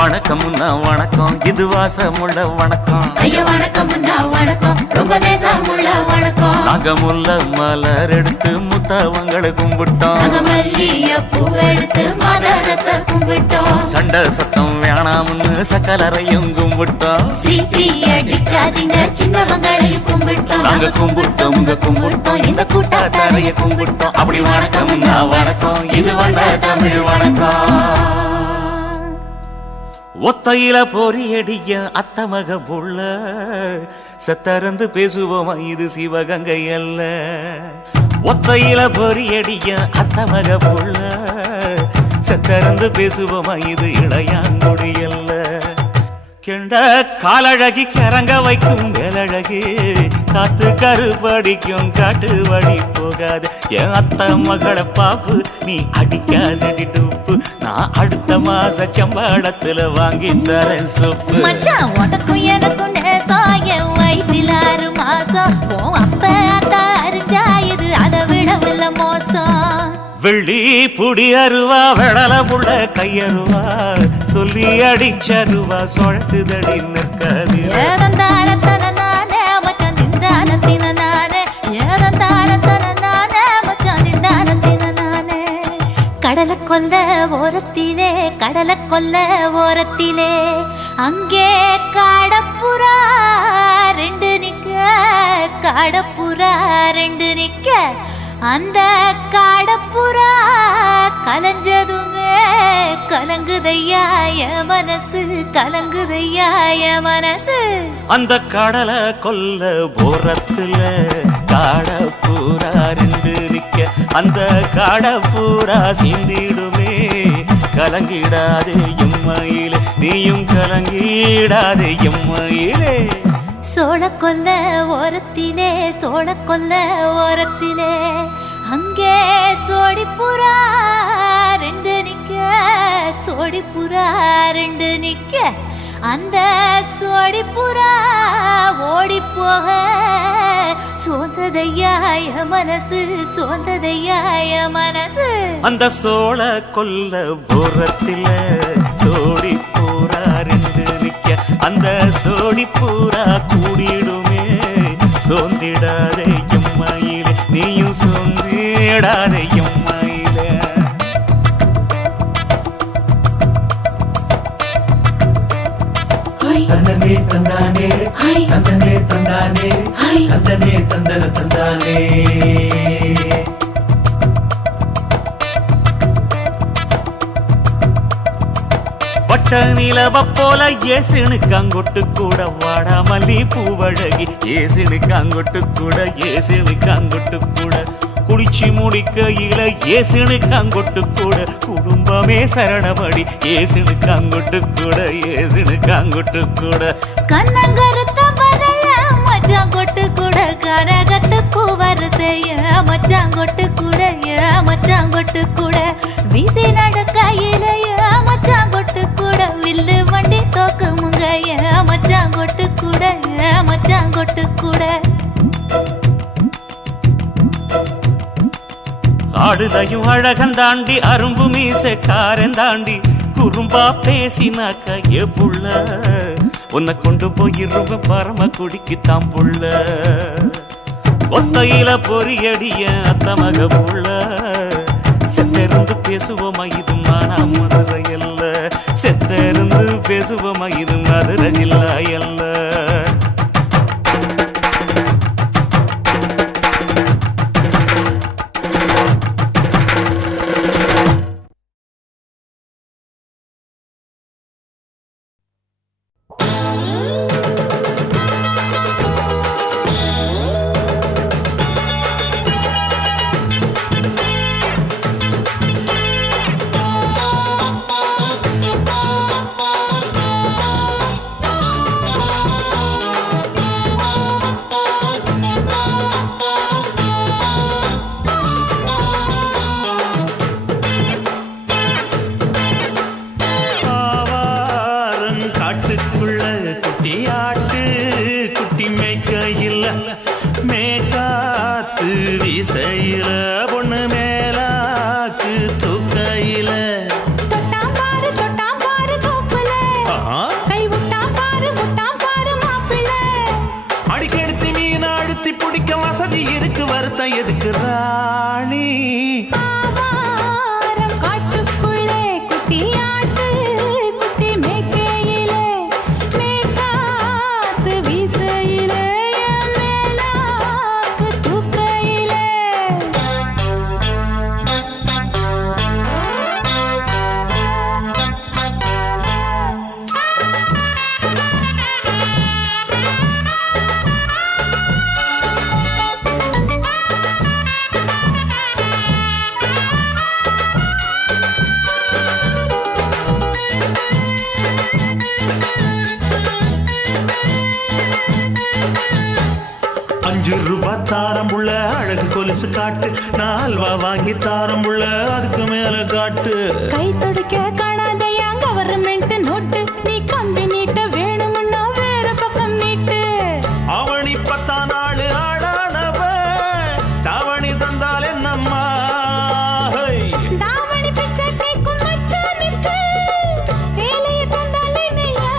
வணக்கம்னா வணக்கம், இது வாசமுள்ள வணக்கம். ஐயா வணக்கம்னா வணக்கம், ரொம்ப தேசமுள்ள வணக்கம். நாங்க முல்ல மலர் எடுத்து முத்தவங்களை கும்பிட்டோம். நாங்க மல்லிய பூ எடுத்து மதரச கும்பிட்டோம். சண்டை சத்தம் வேணாம்னு சக்கலரையும் கும்பிட்டோம். சீட்டி அடிக்காதீங்க சின்னவங்களையும் கும்பிட்டோம். நாங்க கும்பிட்டோம், உங்க கும்பிட்டோம், இந்த கூட்டாத்தாரைய கும்பிட்டோம். அப்படி வணக்கம்னா வணக்கம், இது வந்த தமிழ் வணக்கம். ஒத்தையில பொறியடிய அத்தமக புள்ள சத்தறந்து பேசுவோமா, இது சிவகங்கை அல்ல. ஒத்தையில பொறியடிய அத்தமக புள்ள சத்தறந்து பேசுவோமா, இது இளையாங்குடி அல்ல. கெண்ட காலழகி கிறங்க வைக்கும் வேலழகு, காத்து கருப்படிக்கும் காட்டு வழி போகாது. என் அத்த மகளை பாப்பு நீ அடிக்காதடி டூப்பு, நான் அடுத்த மாச சம்பளத்துல வாங்கி தரேன் சொப்பு. மச்சான் உனக்கும் எனக்கும் நேசம், என் வயிற்றில் 6 மாசம். ஓ அப்ப அத்தா அறிஞ்சாயுது, அதை விடவில்ல மோசம். வெள்ளி புடி அருவா வெடல புள்ள கையருவா, சொல்லி அடிச்சருவா சொழட்டுதடி நிற்காது. ஏதந்தாரத்தன நானே மச்சான் திந்தானத்தின நானே, ஏதந்தாரத்தன நானே மச்சான் திந்தானத்தின நானே. கடலை கொல்ல ஓரத்திலே, கடலை கொல்ல ஓரத்திலே, அங்கே காடப்புறா 2 நிக்க, காடப்புறா 2 நிக்க. அந்த காடப்புறா கலஞ்சதுமே கலங்குதையா என் மனசு, கலங்குதையா என் மனசு. அந்த கடலை கொல்ல போரத்துல காடப்பூரா 2 நிக்க, அந்த காடப்பூரா சிந்திடுமே. கலங்கிடாதே எம்மையிலே, நீயும் கலங்கிடாதே எம்மையிலே. சோழ கொல்ல ஓரத்திலே, சோழ கொல்ல ஓரத்திலே, அங்கே சோடிப்புறா 2 நிக்க, சோடிப்புறா 2 நிக்க. அந்த சோடிப்புறா ஓடி போக சோந்ததையா என் மனசு, சோந்ததையா என் மனசு. அந்த சோழ கொல்ல போரத்தில சோடி பூரா 2 நிக்க, அந்த சோடி பூரா கூடிடுமே. சோந்திடாதே எம்மையிலே, நீயும் சோந்திடாதே எம்மையிலே. தந்தனே தந்தானே, தந்தனே தந்தானே, தந்தனே தந்தன தந்தானே. வட்ட நிலவ போல ஏசுனுக்கு அங்கொட்டு கூட வாடா மல்லி பூவழகி, ஏசுனுக்கு அங்கொட்டு கூட, ஏசுனுக்கு அங்கொட்டு கூட. குளிச்சு முடிக்கையில ஏசுனுக்கு அங்கொட்டு கூட, குடும்பமே சரணமடி ஏசுனுக்கு அங்கொட்டு கூட, ஏசுனுக்கு அங்கொட்டு கூட. கண்ணங்கருத்த வரைய மச்சான் கொட்டு கூட, கரகத்துக்கு வரிசைய மச்சான் கொட்டு கூட, மச்சான் கொட்டு கூட. வீசி நடக்கையில மச்சான் கொட்டு கூட, வில்லு வண்டி தோக்குமுங்க மச்சான் கொட்டு கூட, மச்சான் கொட்டு கூட. ஆடுதையும் அழகந்தாண்டி அரும்பு மீசக்காரன் தாண்டி, குறும்பா பேசினாக்க ஏ புள்ள, உன்னை கொண்டு போயிருவ பரம குடிக்கு தாம்புள்ள. ஒத்தையில பொறியடிய அத்தமக புள்ள செத்தருந்து பேசுவோமா, இது மானா மதுரை அல்ல. செத்தருந்து பேசுவோமா, இது மதுரை ஜில்லா அல்ல. அழகு கொலுசு காட்டு, நான் அல்வா வாங்கி தாரம் உள்ள அதுக்கு மேல காட்டு. கை தொடுக்க காணாதையா கவர்மெண்ட் நோட்டு, நீ கம்பி நீட்ட வேணும்னா வேற பக்கம் நீட்டு. அவனி 10 நாள் ஆடானவ தாவணி தந்தால் என்னம்மா? தாவணி பிச்சை கேக்கும் மச்சானுக்கு சேலையை தந்தால் என்னையா?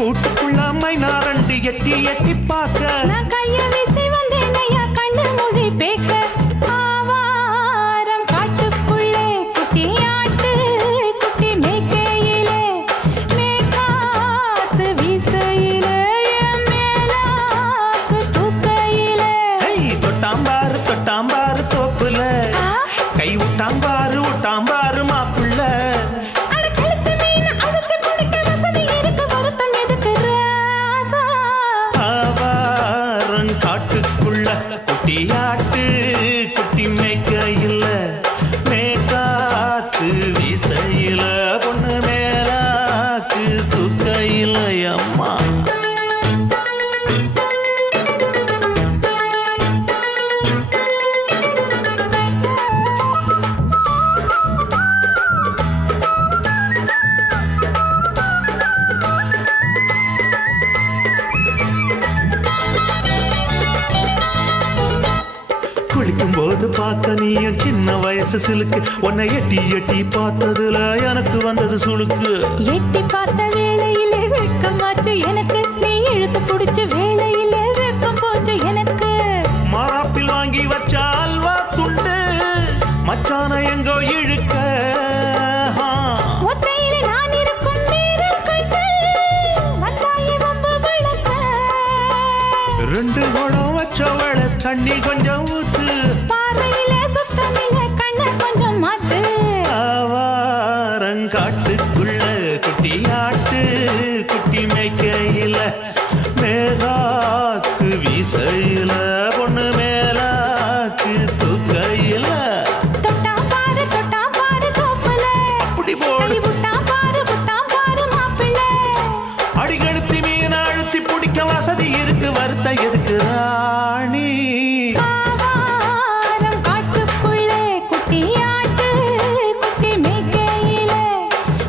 கூட்டுக்குள்ள மைனாரண்டி எட்டி எட்டி பார்க்க, நான் கைய வீசி வந்தேனையா கண்ணு மொழி பேக்க. ஆவாரம் காட்டுக்குள்ளே குட்டி ஆட்டு குட்டி மேய்க்கையிலே, மேற்காத்து வீசையிலே, என் மேலாக்கு தூக்கையிலே. தொட்டாம்பாரு தொட்டாம்பாரு தோப்புல, கை விட்டாம்பாரு விட்டாம்பாரு மாப்புள்ள. அட கழுத்து மீன் அழுத்து குடிக்க வசதி இருக்கு, வருத்தம் எதுக்கு ராசா? ஆவாரம் காட்டுக்குள்ள குட்டியாட்டு குட்டி மேய்க்கையில, மேற்காத்து வீசையில, பொண்ணு மேலாக்கு தூக்கையில. அம்மா குளிக்கும் போது பார்த்த நீயும் சின்ன வயசு சிலுக்கு, உன்னை எட்டி எட்டி பார்த்ததுல எனக்கு வந்தது சுளுக்கு. எட்டி பார்த்த வேளையிலே வெட்கமாச்சு எனக்கு, நீ இழுத்து புடிச்சு வேளையிலே வெட்கம் போச்சு எனக்கு. மாறாப்பில் வாங்கி வச்ச அல்வா துண்டு மச்சான எங்கோ இழுக்க. ஒத்தையிலே நான் இருக்கும் நேரம் கண்டு வந்தாயே வம்பு வளர்க்க. 2 குடம் வச்சவள தண்ணி கொஞ்சம் ஊத்து, பாறையிலே சுத்தமில்லை கண்ணை கொஞ்சம் மாத்து. ஆவாரங்காட்டுக்குள்ள குட்டியாட்டு குட்டி மேய்க்கையில, மேலாக்கு வீசையில, பொண்ணு மேலாக்கு தூக்கையில. தொட்டாம் பாரு தோப்புல, அப்படி போடு கை விட்டாம் பாரு மாப்பிள்ளை. அடிகழுத்தி மீன் அழுத்தி பிடிக்க வசதி இருக்கு, வருத்த எதுக்கு ராணி? ஆவாரம் காட்டுக்குள்ளே குட்டியாட்டு குட்டி மேய்க்கையிலே,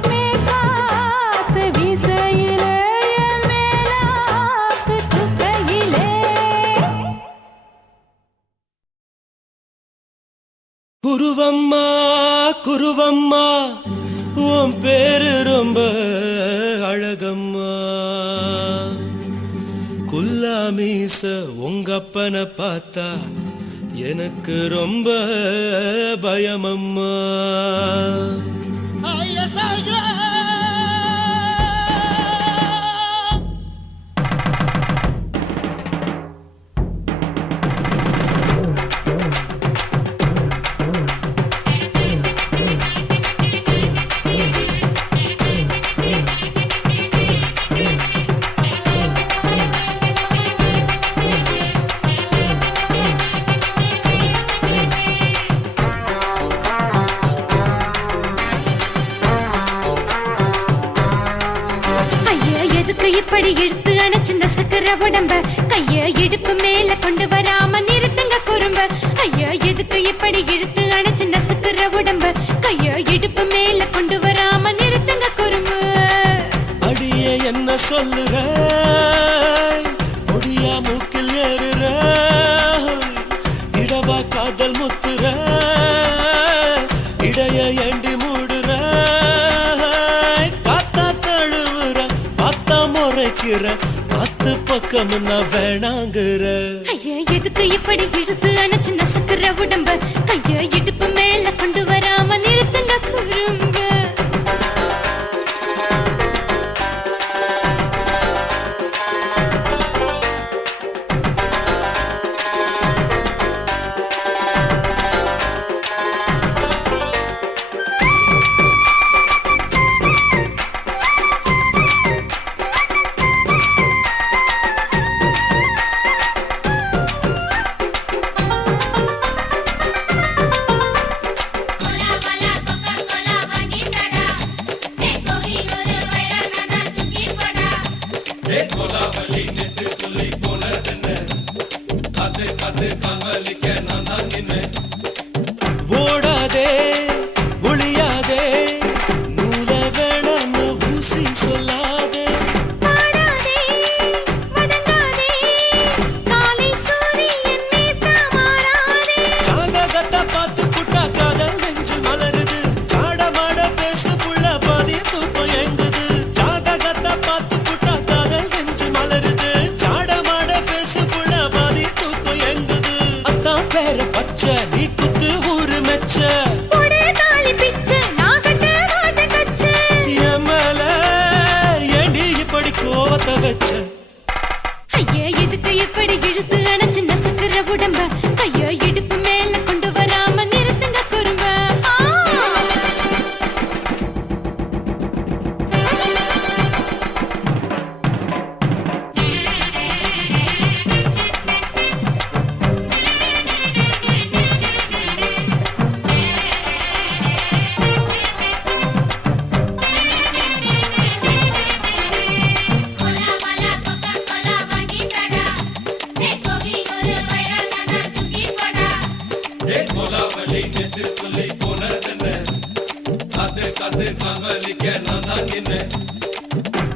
மேற்காத்து வீசையிலே, என் மேலாக்கு தூக்கையிலே. குருவம்மா குருவம்மா உன் பேரு ரொம்ப அழகம்மா. குல்லாமீச உங்கப்பனை பார்த்தா எனக்கு ரொம்ப பயமம்மா. ஐயா எதுக்கு இப்படி இழுத்து அணைச்சிருந்த சக்கர உடம்ப, கைய இடுப்பு மேல கொண்டு வராம நிறுத்துங்க குறும்ப. ஐயா எதுக்கு இப்படி இழுத்து அணைச்சிருந்த சக்கர உடம்ப, கைய இடுப்பு மேல கொண்டு வராம நிறுத்துங்க குறும்பு. அடியே என்ன சொல்லுற, பொடியா மூக்கில் ஏறுற, இடவா காதல் முத்துற, இடைய ஏண்டி மூடுற, காத்தா தழுவுற, பார்த்தா முறைக்கிற, 10 பக்கம் நான் வேணாங்குற. ஐயா எதுக்கு இப்படி இழுத்து அணைச்சிருந்த சக்கர உடம்ப, கைய இடுப்பு மேல கொண்டு வராம நிறுத்துங்க குறும்ப.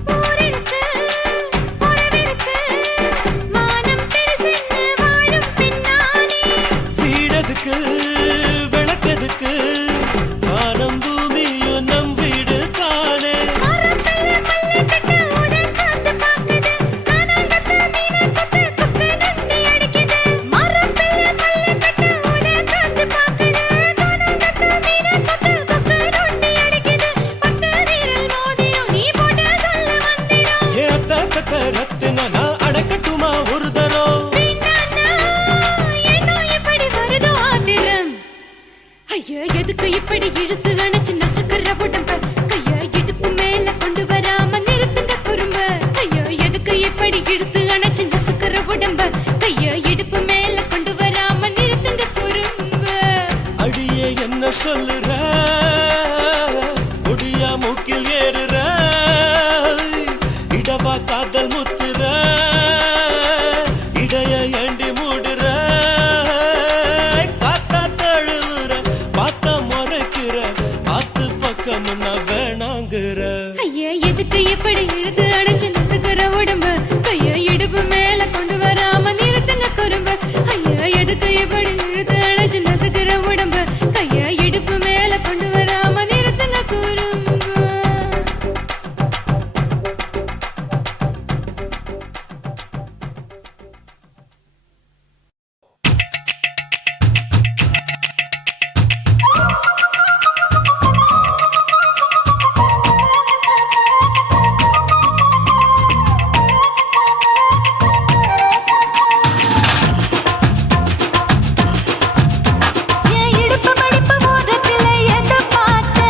போரிருக்கு, உறவிருக்கு, மானம் பேசின்னு வாழும் பின்னானே. வீடதுக்கு விளக்கதுக்கு வானம் பூமியும் நம் வீடு தானே. மரத்துல மல்லி கட்டு உதற் காத்து பாக்குது, கானாங்கத்து மீனாங்கத்து குக்கு நொண்டி அடிக்குது. மரத்துல மல்லி கட்டு உதற் காத்து பாக்குது, கானாங்கத்து மீனாங்கத்து குக்கு நொண்டி அடிக்குது. பத்து வீரல் மோதிரம் நீ போட்டு சொல்ல வந்திடும். ஏ அத்த கத்த ரத்தின நான் அடக்கட்டுமா ஒரு தரம். வேண்டாண்ணா, ஏனோ இப்படி வருதோ ஆத்திரம். ஐயோ, எதுக்கு இப்படி இழுத்து அணைச்சு நசுக்குற உடம்ப? கைய இடுப்பு மேல கொண்டு வராம நிறுத்துங்க குறும்ப. ஐயோ, எதுக்கு இப்படி இழுத்து அணைச்சு நசுக்குற உடம்ப? கைய இடுப்பு மேல கொண்டு வராம நிறுத்துங்க குறும்ப. அடியே என்ன சொல்லுற முடியா மூக்கில் ஏறுற இடவா காதல் முத்துற இடைய ஏண்டி மூடுற காத்தா தழுவுற பார்த்தா முறைக்கிற ஆத்து பக்கம் நான் வேணாங்குற. ஐயா, எதுக்கு இப்படி இழுத்து அணைச்சு நசுக்குற உடம்ப? கைய இடுப்பு மேல கொண்டு வராம நிறுத்துங்க குறும்ப. ஐயா, எதுக்கு இப்படி இழுத்து அணைச்சு நசுக்குற உடம்ப? கைய இடுப்பு மேல கொண்டு வராம நிறுத்துங்க குறும்ப. என் இடுப்பு மடிப்பு ஓரத்துல எதை பார்த்த?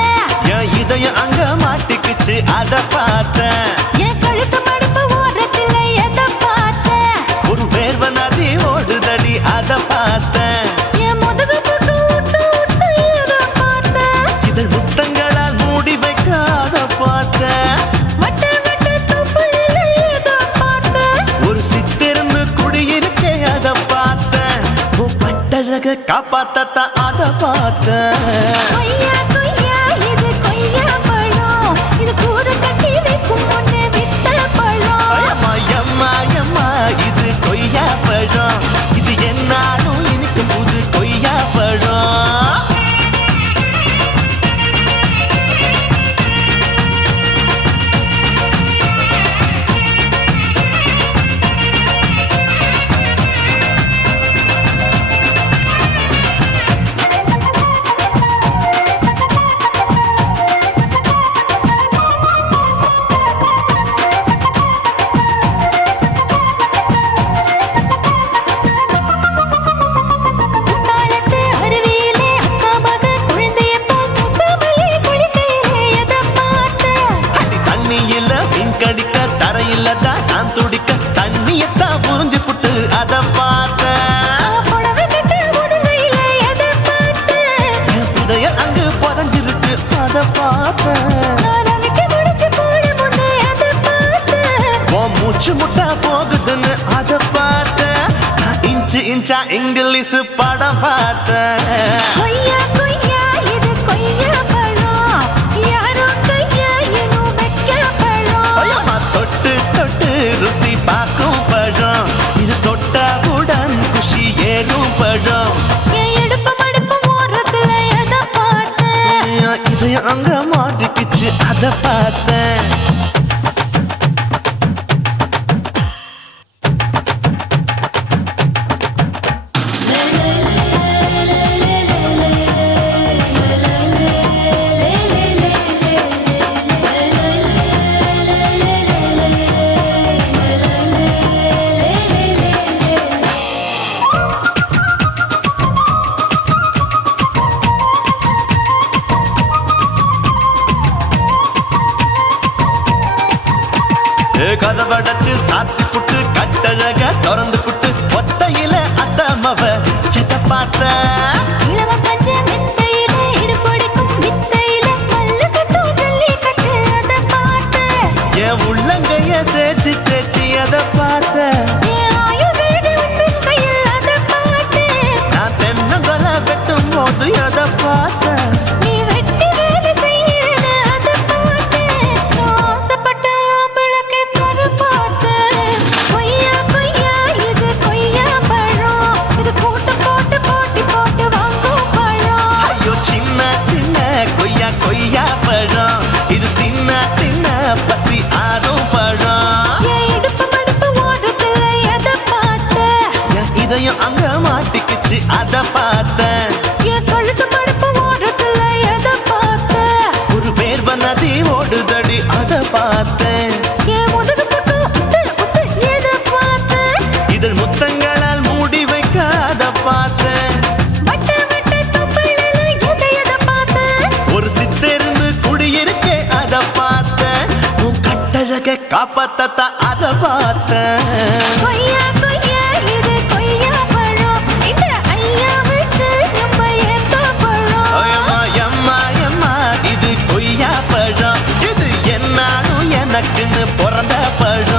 என் இதயம் அங்க மாட்டிக்குச்சு அத பார்த்தேன். என் கழுத்து மடிப்பு ஓரத்துல எதை பார்த்த? ஒரு வேர்வ நதி ஓடுதடி அத பார்த்தேன். என் முதுகு புட்டு ஊத்து ஊத்து எதை பார்த்த? இதழ் முத்தங்களால் மூடி வைக்காத பார்த்தேன். வட்ட வட்ட தொப்புளில எதை பார்த்த? ஒரு சித்திருந்து குடியிருக்கே அத பார்த்தேன். உன் பட்டழக காப்பாத்தத்தான் அத பார்த்தேன். கொய்யா கொய்யா இது கொய்யா பழம், இது கூட கட்டி வைக்கும் முன்னே வித்த பழம். அம்மா எம்மா எம்மா இது கொய்யா பழம். இது என்னாலும் இனிக்கும் புது கொய்யா பழம். குத்தாலத்து அருவியிலே அக்கா மக குழந்தைய போல் முக்காமலே குளிக்கையிலே எதை பார்த்த? அடி தண்ணியில மீன் கடிக்க தரையில தான் நான் துடிக்க தண்ணியத்தான் புரிஞ்சு புட்டு அத பார்த்தேன். புடவை கட்ட ஒதுங்கையிலே எதை பார்த்த? என் புதையல் அங்கு புதஞ்சிருக்கு அத பார்த்தேன். நான் அவிக்க முடிச்சு போட முன்னே எதை பார்த்த? உன் மூச்சு முட்டா போகுதுன்னு அத பார்த்தேன். நான் இன்ச்சு இன்ச்சா இங்கிலீஷ் படம் பார்த்தேன். கொய்யா கொய்யா இது கொய்யா பழம், யாரோ கையா இன்னும் வைக்க பழம். ஐயம்மா தொட்டு தொட்டு ருசி பார்க்கும் பழம். இது தொட்டாவுடன் குஷி ஏறும் பழம். என் இடுப்பு மடிப்பு ஓரத்துல எதை பார்த்த? என் இதயம் அங்க மாட்டிக்கிச்சு அத பார்த்தேன். கதவடைச்சு சாத்தி புட்டு கட்டழக திறந்து புட்டு ஒத்தையில அத்தமவ செத்த பார்த்த. இளவ பஞ்ச மெத்தையில இடுப்பொடிக்கும் வித்தையில பல்லு கட்டும் ஜல்லிக்கட்டு அதை பார்த்த. என் உள்ளங்கைய தேய்ச்சி தேய்ச்சி அத பார்த்த. என் ஆயுர்வேத உந்தன் கையில் அதை பார்த்த. நான் தென்னங்கொலை வெட்டும் போது அத பார்த்த. காப்பாத்தா அத பார்த்தேன். கொய்யா கொய்யா இது கொய்யா பழம் இந்த ஐயாவுக்கு ரொம்ப ஏத்த பழம். அம்மா எம்மா எம்மா இது கொய்யா பழம், இது என்னாலும் எனக்குன்னு பிறந்த பழம்.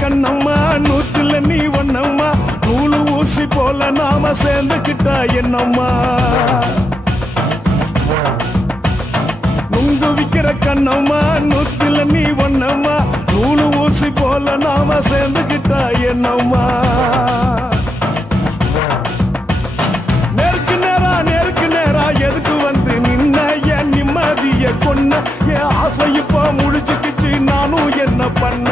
கண்ணம்மா நூத்துல நீ ஒண்ணம்மா, நூலு ஊசி போல நாம சேர்ந்துக்கிட்டா என்னம்மா. நுங்கு விக்கிற கண்ணம்மா நூத்துல நீ ஒண்ணம்மா, நூலு ஊசி போல நாம சேர்ந்துக்கிட்டா என்னம்மா. நேருக்கு நேரா எதுக்கு வந்து நின்ன, என் நிம்மதிய கொன்ன, என் ஆசை இப்ப முடிச்சுக்கிச்சு நானும் என்ன பண்ண.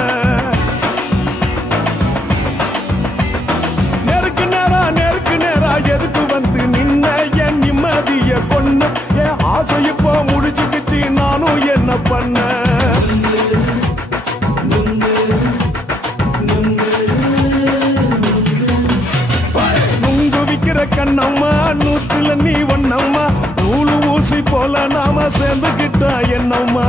எதுக்கு வந்து நின்ன, என் நிம்மதிய கொன்ன, என் ஆசை இப்போ முடிச்சுக்கிச்சு நானும் என்ன பண்ண. நுங்கு விக்கிற கண்ணம்மா நூத்துல நீ ஒண்ணம்மா, நூலு ஊசி போல நாம சேர்ந்துக்கிட்டா என்னம்மா.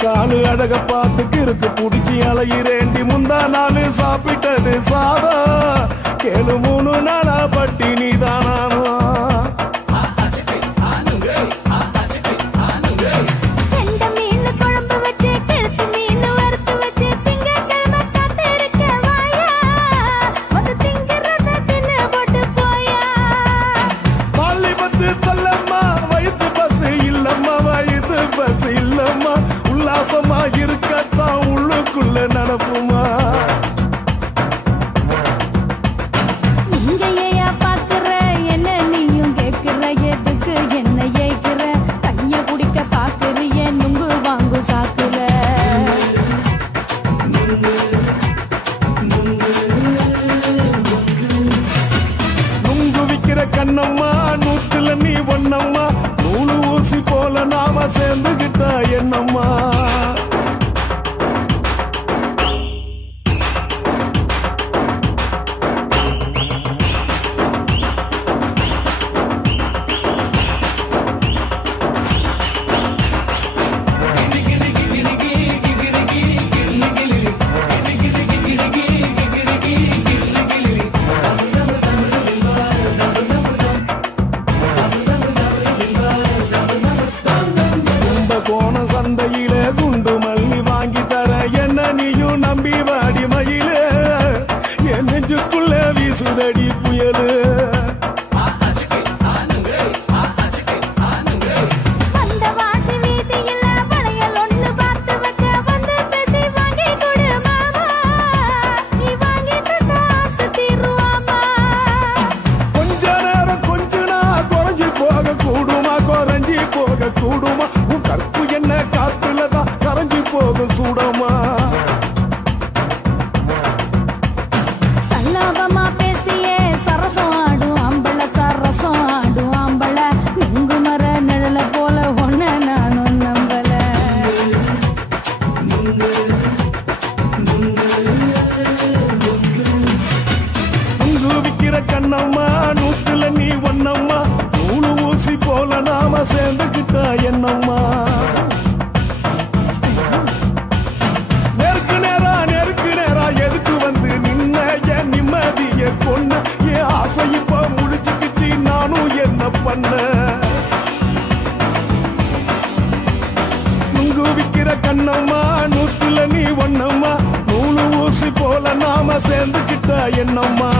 காலு அழக பார்த்து கிறுக்கு புடிச்சி அலையிறேண்டி, முந்தா நாலு சாப்பிட்டது சாதம் கேளு 3 நாளா பட்டினி தானானோ. உல்லாசமா இருக்கத்தான் உள்ளுக்குள்ள நடப்புமா. இங்க ஏயா பாக்குற என்ன நீயும் கேக்குற, எதுக்கு என்ன ஏய்க்கிற, கைய குடிக்க பாக்குறிய நுங்கு வாங்கு சாக்குற. நுங்கு விக்கிற கண்ணம்மா நூத்துல நீ ஒண்ணம்மா, நூலு ஊசி போல நாம சேர்ந்துகிட்டா என்னம்மா. சந்தையிலே குண்டு மல்லி வாங்கி தர என்ன நீயும் நம்பி வாடி மயிலே, என் நெஞ்சுக்குள்ள வீசுதடி புயலு. கொஞ்ச நேரம் கொஞ்சனா குறைஞ்சி போக கூடுமா, குறைஞ்சி போக கூடுமா, உன் கற்பு என்ன காத்துலதான் கரைஞ்சி போக சூடமா. சல்லாபமா பேசியே சரசம் ஆடும் ஆம்பள, சரசம் ஆடும் ஆம்பள, நுங்கு மர நிழல போல ஒன்ன நானும் நம்பல. நுங்கு விக்கிற கண்ணம்மா நூத்துல நீ ஒண்ணம்மா, நூலு ஊசி போல நாம சேர்ந்துக்கிட்டா என்னம்மா. பண்ண நுங்கு விக்கிற கண்ணம்மா நூத்துல நீ ஒண்ணம்மா நூலு ஊசி போல நாம சேர்ந்துக்கிட்ட என்னம்மா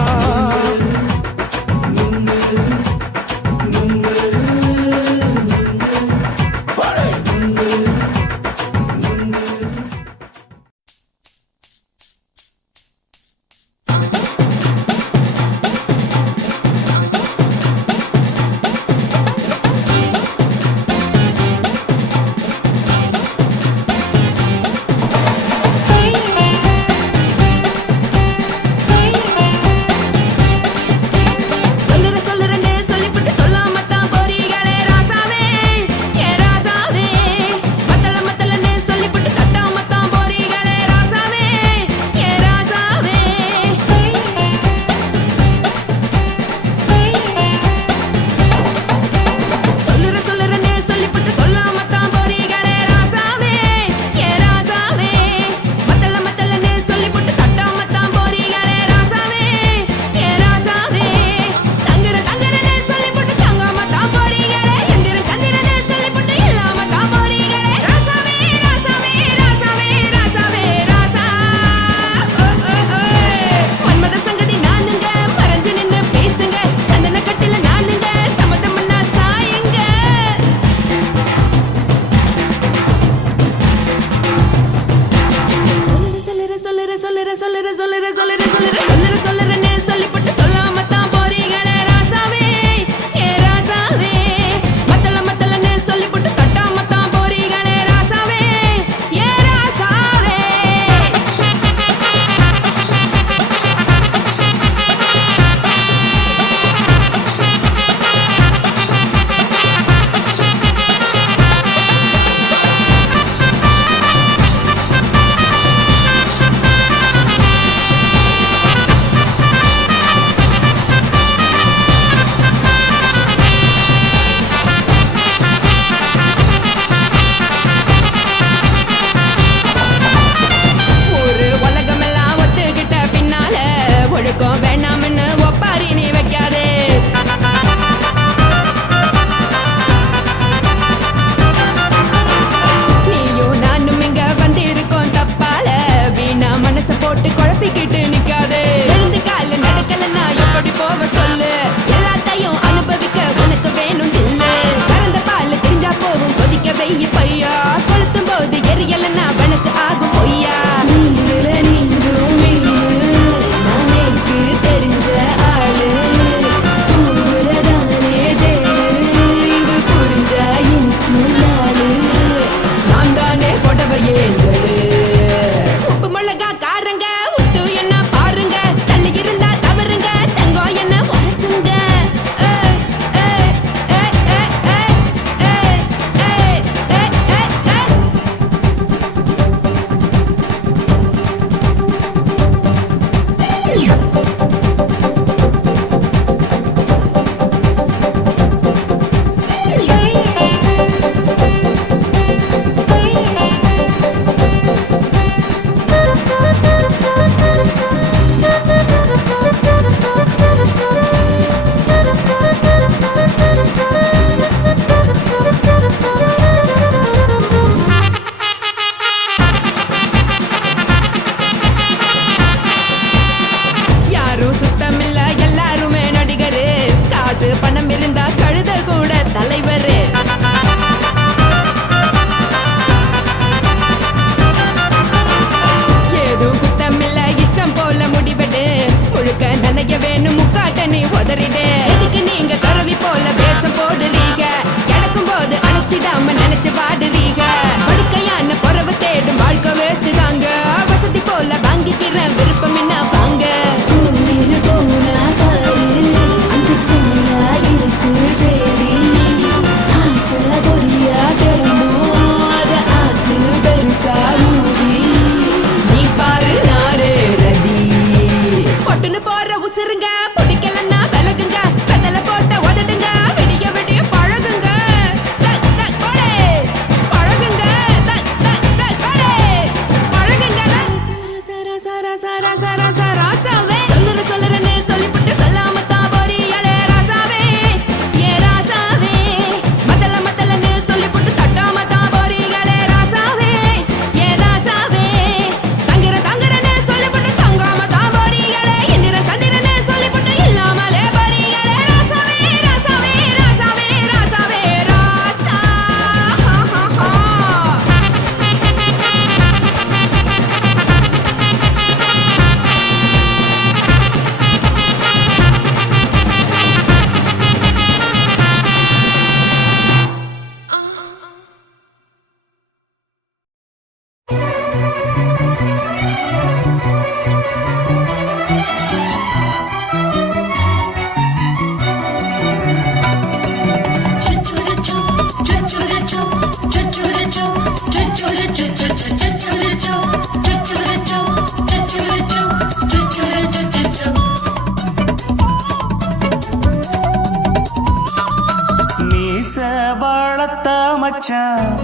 வளர்த்த மச்சான்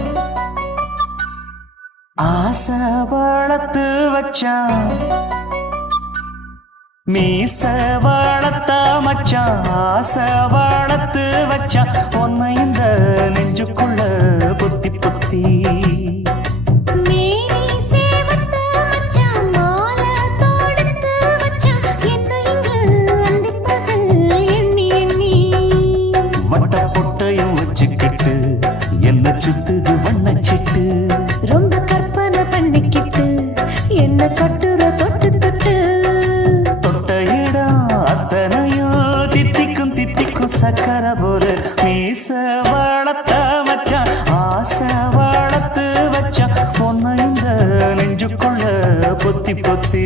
ஆசை வளர்த்து வச்சான் மீச வளர்த்த மச்சான் ஆசை வளர்த்து வச்சான் உன்னை இந்த நெஞ்சுக்குள்ள பொத்தி பொத்தி வட்ட பொட்டையும் வச்சுக்கிட்டு என்ன சுத்துது வண்ணச்சிட்டு ரொம்ப கற்பனை பண்ணிக்கிட்டு என்ன கட்டுற தொட்டு தொட்டு தொட்ட இடம் அத்தனையும் தித்திக்கும் தித்திக்கும் சக்கர போல மீச வளர்த்த மச்சான் ஆசை வளர்த்து வச்சான் பொண்ணு இந்த நெஞ்சுக்குள்ள பொத்தி பொத்தி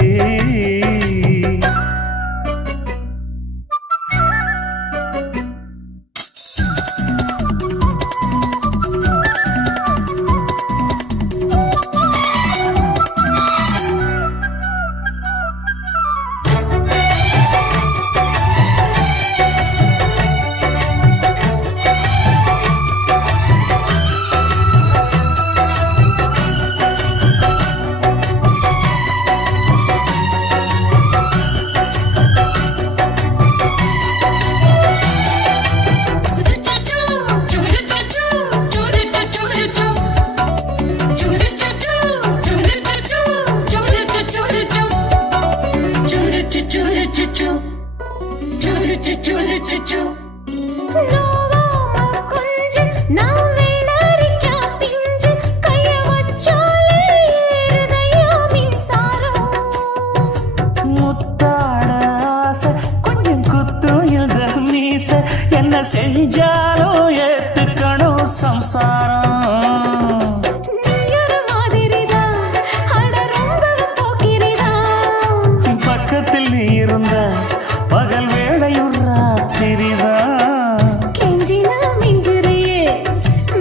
என்ன செஞ்சாலும் ஏத்துக்கணும் சம்சாரம் பக்கத்தில் நீ இருந்த பகல் வேளையும் ராத்திரிதான் கெஞ்சினா மிஞ்சிறியே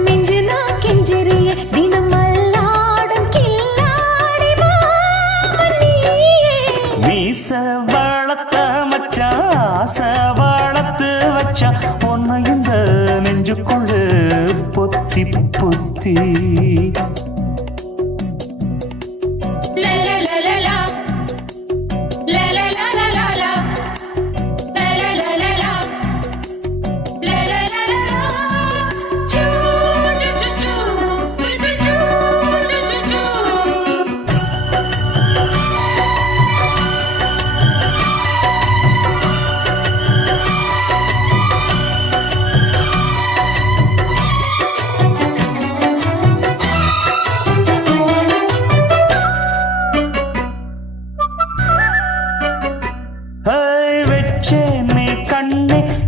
மிஞ்சினா கெஞ்சிறியே தினம் மல்லாடும் கில்லாடி மாமணியே மீச வளர்த்த மச்சான் ஆசை வளர்த்து வச்சான் உன்னை இந்த நெஞ்சுக்குள்ள பொத்தி பொத்தி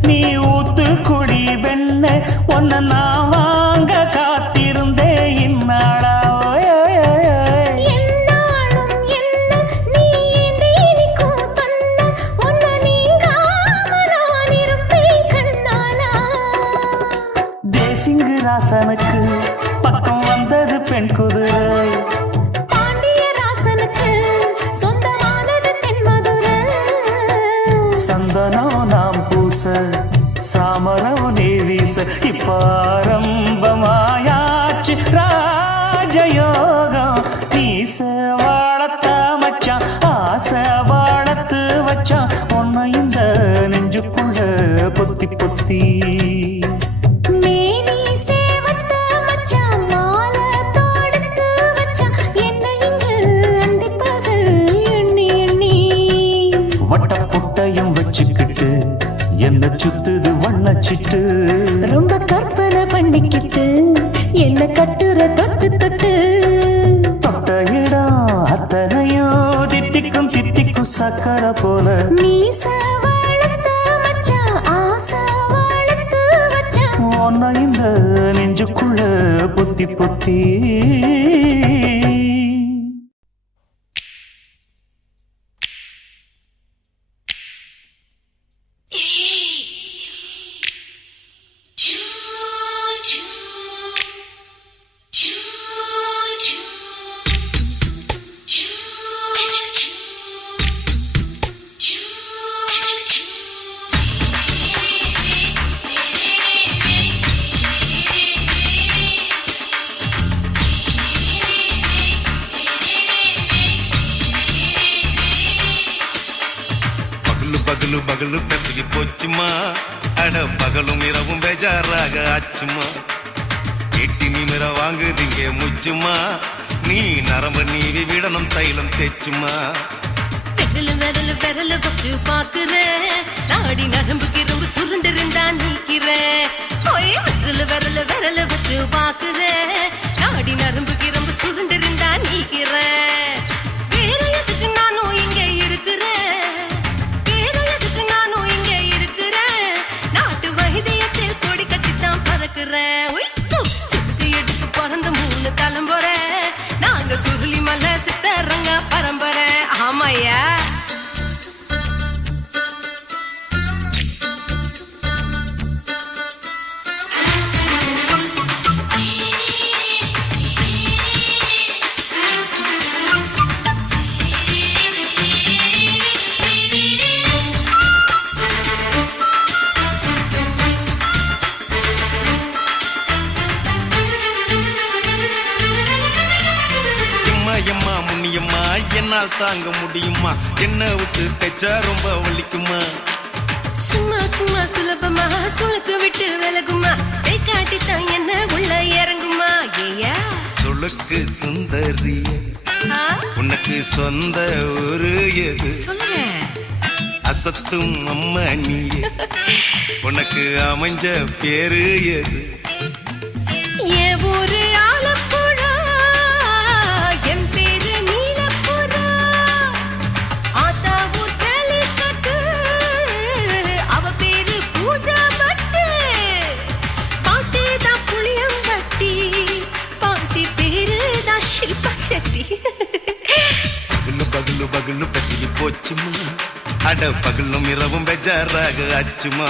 நீ ஊத்து குடி வெண்ண உன்னை நான் வாங்க காத்திருந்தே இந்நாளா தேசிங்கு ராசனுக்கு பக்கம் வந்தது பெண் குதிரை சந்தனம் நாம் பூச சாமரம் நீ வீச இப்பாரம்பமாயாச்சு ராஜயோகம் நீச வாழத்த மச்சான் ஆசை வாழத்து வச்சான் உன்னை இந்த நெஞ்சுக்குள்ள பொத்தி பொத்தி வட்ட பொட்டையும் வச்சுக்கிட்டு என்ன சுத்துது வண்ணச்சிட்டு ரொம்ப கற்பனை பண்ணிக்கிட்டு என்ன கட்டுற தொட்டு தொட்டு தொட்ட இடம் அத்தனையும் தித்திக்கும் தித்திக்கும் சக்கர போல மீச வளர்த்த மச்சான் ஆசை வளர்த்து வச்சான் உன்னை இந்த நெஞ்சுக்குள்ள பொத்தி பொத்தி பகலு பெசகி போச்சுமா அட பகலும் இரவும் பேஜாராக ஆச்சுமா எட்டி நிமிர வாங்குதிங்க முச்சுமா நீ நரம்பு நீவி விடணும் தைலம் தேச்சுமா விரல் விரல் வச்சு பாக்குறேன் நாடி நரம்பு கிரம்பு சுருண்டிருந்தா நீக்கிறேன் ஓய் விரல் வச்சு பாக்குறேன் நாடி நரம்பு கிரம்பு சுருண்டிருந்தா நீக்கிறேன் வேற எதுக்கு நானும் இங்க இருக்கிறேன் வேற எதுக்கு நானும் இங்க இருக்கிறேன் நாட்டு வைத்தியத்தில் கொடி கட்டித்தான் பறக்கிறேன் சுத்தி எடுத்து பிறந்த 3 தலைமுறை நாங்க சுருளி மலை சித்தரங்க பரம்பரை ஆமாயா எம்மா முன்னியம்மா என்னால் தாங்க முடியுமா என்ன விட்டு தைச்சா ரொம்ப வலிக்குமா சும்மா சும்மா சுலபமா சுளுக்கு விட்டு விலகுமா கை காட்டித்தான் என்ன உள்ள இறங்குமா ஏயா சொலுக்கு சுந்தரி உனக்கு சொந்த ஊரு எது சொல்றேன் அசத்தும் அம்மா நீ உனக்கு அமைஞ்ச பேரு எது என் ஊரு ஆலப்புழா என் பேரு நீலப்புறா ஆத்தா ஊர் கேலிக்கட்டு அவ பேரு பூஜா பட்டு பாட்டி தான் புளியம்பட்டி பாட்டி பேரு தான் ஷில்பா செட்டி பகலு பசிக்கு போச்சுமா அட பகலும் இரவும் பெஜாராக ஆச்சுமா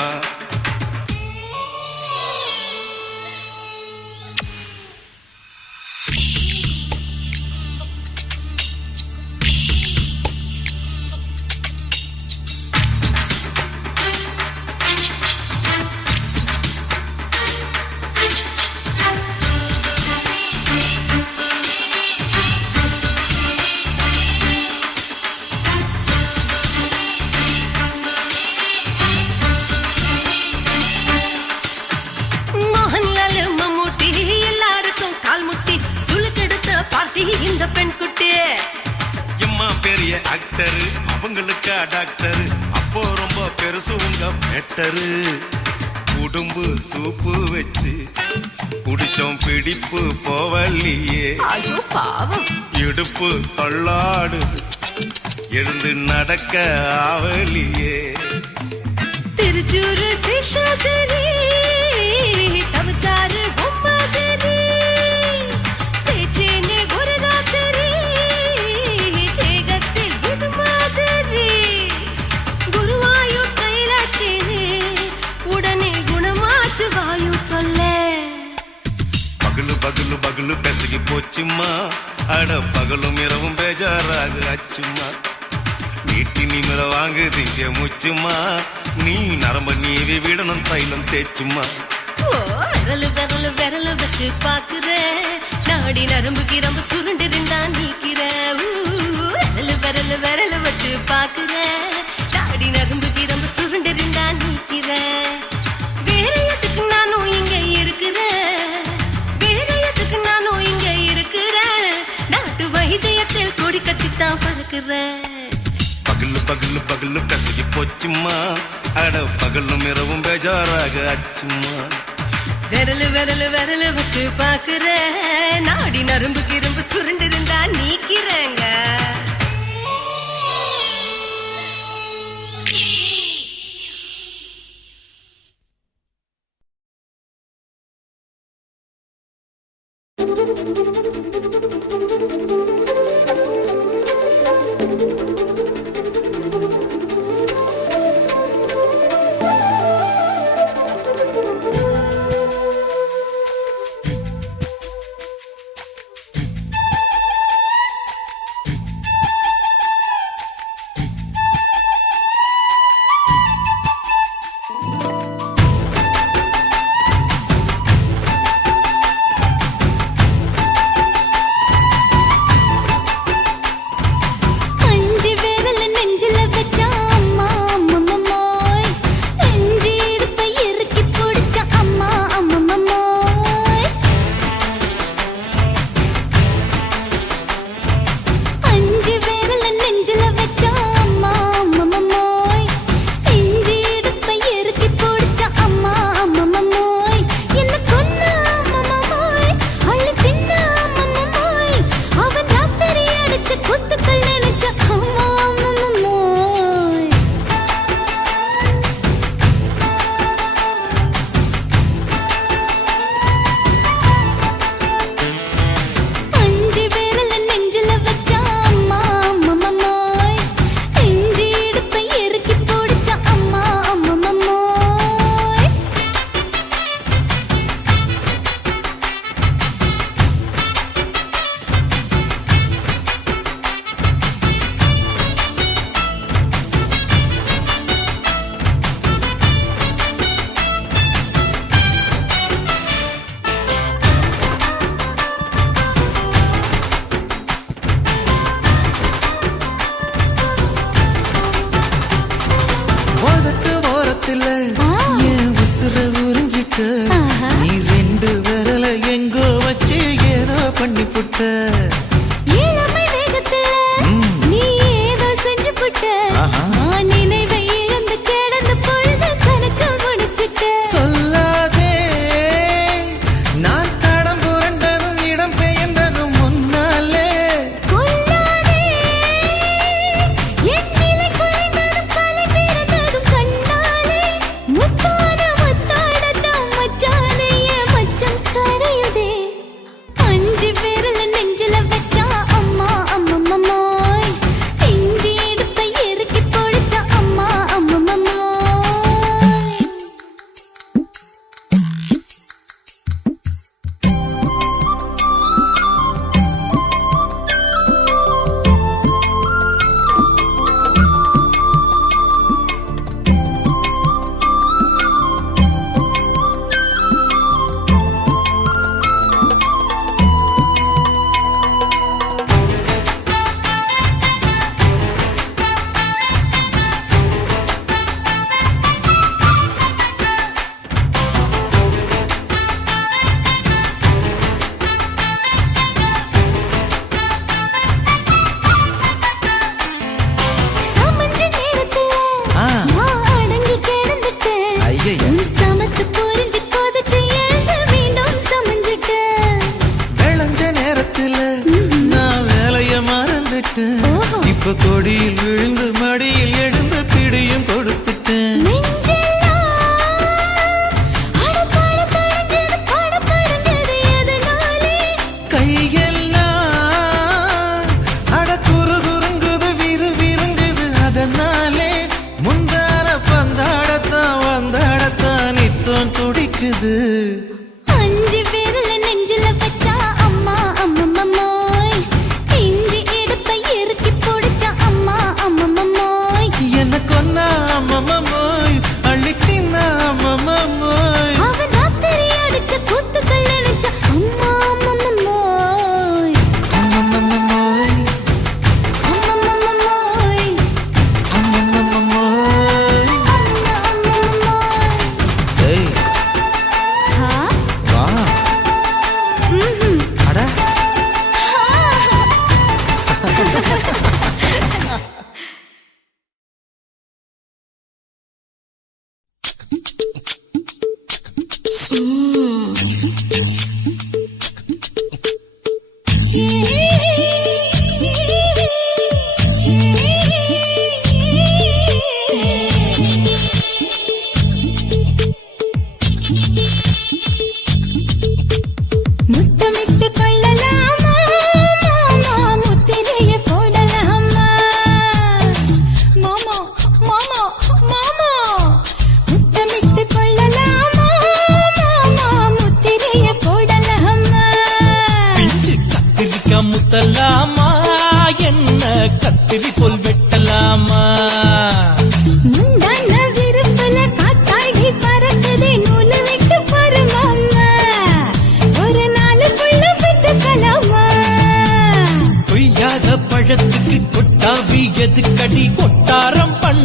இந்த பெண் குட்டி எம்மா பெரிய ஆக்டரு அவங்களுக்கா டாக்டரு அப்போ ரொம்ப பெருசு உங்க மேட்டரு உடும்பு சூப்பு வச்சு குடிச்சோம் பிடிப்பு போவல்லையே ஐயோ பாவம் இடுப்பு தள்ளாடு எழுந்து நடக்க ஆவலியே திருச்சூரு சிஷாதிரி தவச்சாரு பொம்மதிரி தேச்சேனே ஒரு ராத்திரி தேகத்தில் இது மாதிரி குருவாயூர் தைலத்தினே உடனே குணமாச்சு வாயு சொல்ல பகலு பெசகி போச்சுமா அட பகலும் இரவும் பேஜாராக ஆச்சுமா நீட்டி நிமிர வாங்குதிங்க முச்சுமா நீ நரம்ப நீவி விடணும் தைலம் தேச்சுமா விரல் வச்சு பாக்குறேன் நாடி நரம்பு கிரம்பு சுருண்டிருந்தா நீக்கிறேன் விரல் வச்சு பாக்குறேன் நாடி நரம்பு கிரம்பு சுருண்டிருந்தா நீக்கிறேன் வேற எதுக்கு நானும் இங்க இருக்கிறேன் வேற எதுக்கு நானும் இங்க இருக்கிறேன் நாட்டு வைத்தியத்தில் கொடி கட்டித்தான் பறக்கிறேன் பகலு கசகி போச்சுமா அட பகலும் இரவும் பேஜாராக ஆச்சுமா விரல் வச்சு பாக்குறேன் நாடி நரம்பு கிரம்பு சுருண்டிருந்தா நீக்கிறேங்க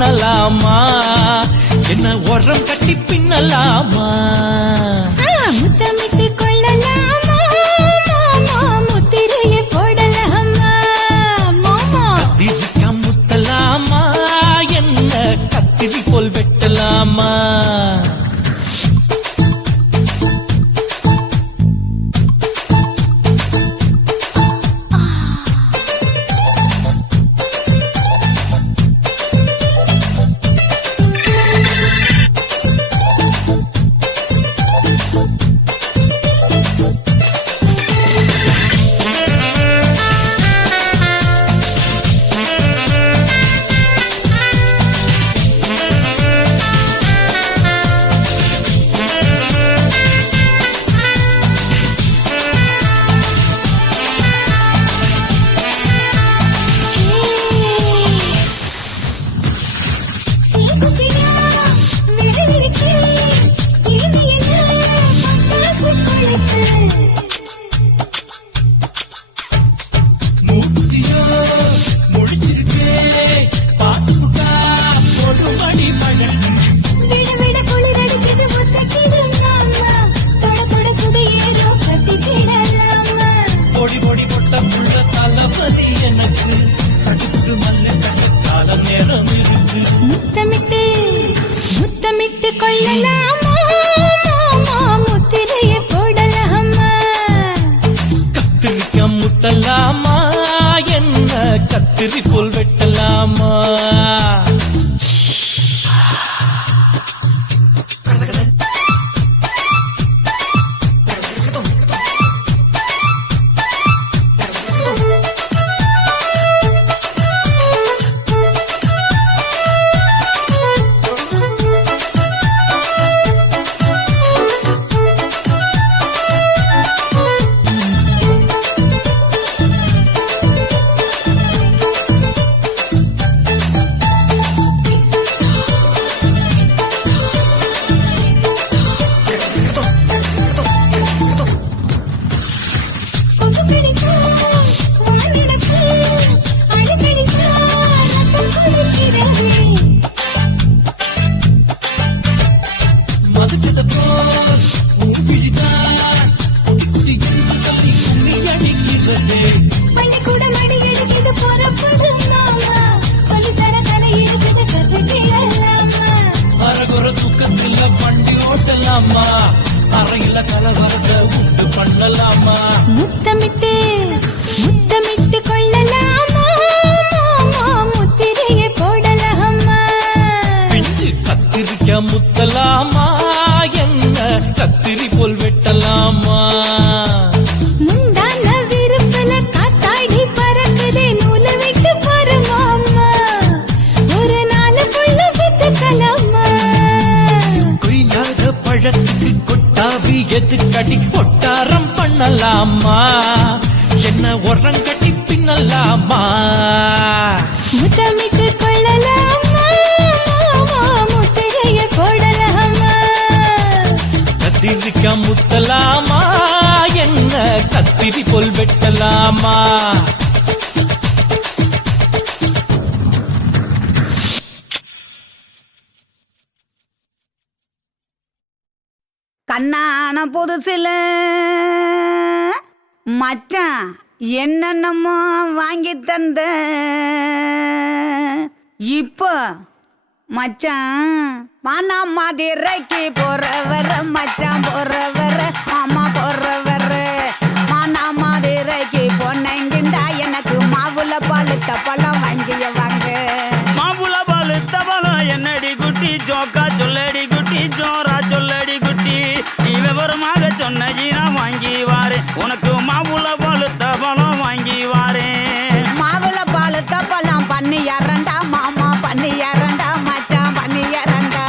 பண்ணலாமா என்ன உரம் கட்டி பின்னலாமா முத்தமிட்டு கொள்ளலாமா மாமா முத்திரையை போடலாமா மாமா கத்திரிக்கா முத்தலாமா என்ன கத்திரி போல் வெட்டலாமா முத்தமிட்டு கொள்ளலாமா மாமா முத்திரையை போடலாமா கத்திரிக்கா முத்தலாமா என்ன கத்திரி போல் வெட்டலாமா அறையில கலவரத்தை உண்டு பண்ணலாமா முத்தமிட்டு முத்தமிட்டு கொள்ளலாமா மாமா முத்திரையை போடலாமா பிஞ்சு கத்திரிக்கா முத்தலாமா என்ன கத்திரி போல் வெட்டலாமா முந்தான விருப்பல காத்தாடி பறக்குதே நூல விட்டு பாரு மாமா ஒரு நாளுக்குள்ள வித்துக்கலாமா கொய்யாத பழத்துக்கு கொட்டாவி எதுக்கடி ஒட்டாரம் பண்ணலாமா என்ன உரம் கட்டி பின்னலாமா முத்தமிட்டு கொள்ளலாமா மாமா முத்திரையை போடலாமா கத்திரிக்கா முத்தலாமா என்ன கத்திரி போல் வெட்டலாமா கண்ணான புதுசில மச்சான் என்னென்னமோ வாங்கி தந்த இப்போ மச்சான் மானா மதுரைக்கு போறவர மச்சான் போறவர மாமா போறவர மானா மதுரைக்கு போனங்கிண்டா எனக்கு மாவுல பழுத்த பழம் வாங்கிய வாங்க மாவுல பழுத்த பழம் என்னடி குட்டி ஜோக்கா சொல்லடி குட்டி ஜோரா சொல்லடி குட்டி நீ விவரமாக சொன்ன நான் வாங்கி வாரேன் உனக்கு மாவுல பழுத்த பழம் வாங்கி வாரேன் மாவுல பழுத்த பழம் பண்ணி இரண்டா மாமா பண்ணி இரண்டா மச்சான் பண்ணி இரண்டா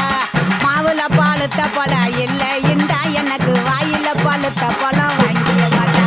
மாவுல பழுத்த பழம் இல்லைண்டா எனக்கு வாயில பழுத்த பழம் வாங்கிய மாட்டா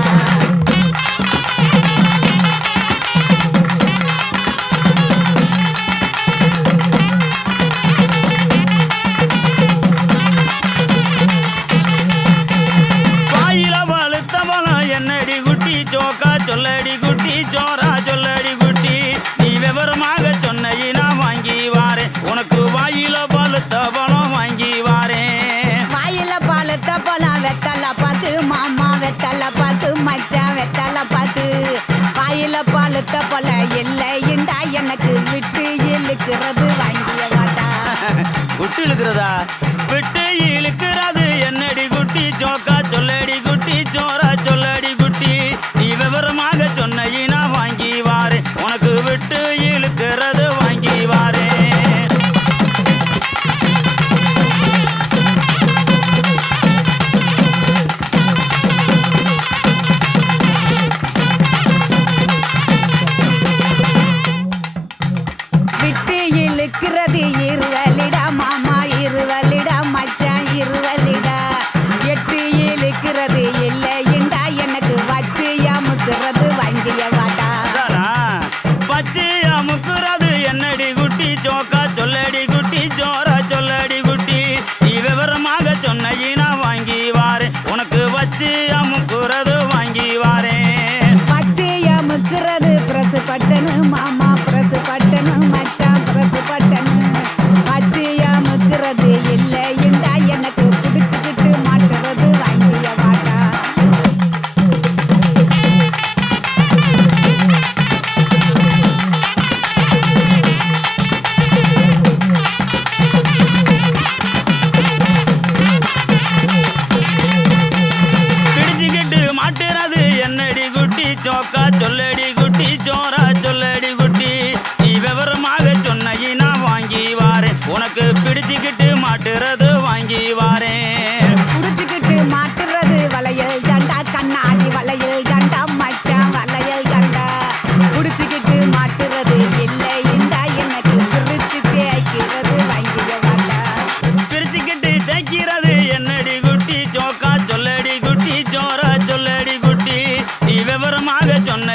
பழுத்த போல இல்லைண்டா எனக்கு விட்டு இழுக்கிறது வாங்கிய வாடா. குட்டி இழுக்கிறதா? விட்டு இழுக்கிறது என்னடி குட்டி ஜோக்கா சொல்லடி குட்டி ஜோரா சொல்லடி குட்டி நீ விவரமாக சொன்ன வாங்கி வாரே உனக்கு விட்டு இழுக்கிறது வாங்கி வாரே. விட்டு இழுக்கிறது இருவலிடா மாமா இருவலிடா மச்சான் இருவலிடா. எட்டு இழுக்கிறது இல்லைண்டா எனக்கு வச்சு அமுக்கிறது வாங்கிய வாடா. பச்சை அமுக்குறது என்னடி குட்டி ஜோக்கா சொல்லடி குட்டி ஜோரா சொல்லடி குட்டி நீ விவரமாக சொன்ன வாங்கி வாரே உனக்கு வச்சு அமுக்குறது வாங்கி வாரே. பச்சை அமுக்கிறது பிரசு பட்டனு மாமா பிரசு பட்டனு மச்சான் பிரசு பட்டனு. பச்சை அமுக்கிறது இல்லைண்டா எனக்கு பிடிச்சுக்கிட்டு மாட்டுறது வாங்கிய வாடா. பிடிச்சுக்கிட்டு மாட்டுறது என்னடி குட்டி ஜோக்கா சொல்லடி குட்டி ஜோரா சொல்லடி குட்டி நீ விவரமாக சொன்ன வாங்கி வாரே உனக்கு பிடிச்சுக்கிட்டு மாட்டுறது வாங்கி வாரே. புடிச்சுக்கிட்டு மாட்டுறது வளையல் தண்டா கண்ணாடி வளையல் தண்டா மச்சான் வளையல் தண்டா. புடிச்சுக்கிட்டு மாட்டுறது இல்லைண்டா எனக்கு பிரிச்சு தேய்க்கிறது வாங்கிய வாடா. பிரிச்சுக்கிட்டு தைக்கிறது என்னடி குட்டி ஜோக்கா சொல்லடி குட்டி ஜோரா சொல்லடி குட்டி நீ விவரமாக சொன்ன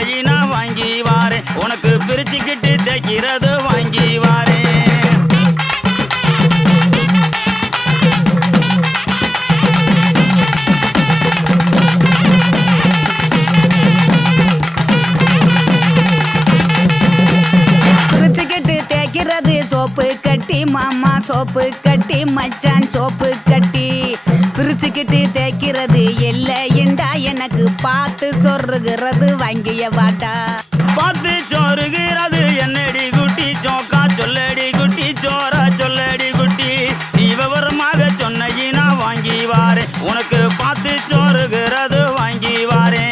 வாங்கி வாரே உனக்கு பிரிச்சுக்கிட்டு தைக்கிறது வாங்கி வாரே. பிரிச்சுக்கிட்டு தேய்க்கிறது சோப்பு கட்டி மாமா சோப்பு கட்டி மச்சான் சோப்பு கட்டி. பிரிச்சுக்கிட்டு தேய்க்கிறது இல்லைண்டா எனக்கு பார்த்து சொருகிறது வாங்கிய வாடா. பார்த்து சோறுகிறது என்னடி குட்டி ஜோக்கா சொல்லடி குட்டி ஜோரா சொல்லடி குட்டி நீ விவரமாக சொன்ன வாங்கி வாரே உனக்கு பார்த்து சோறுகிறது வாங்கி வாரே.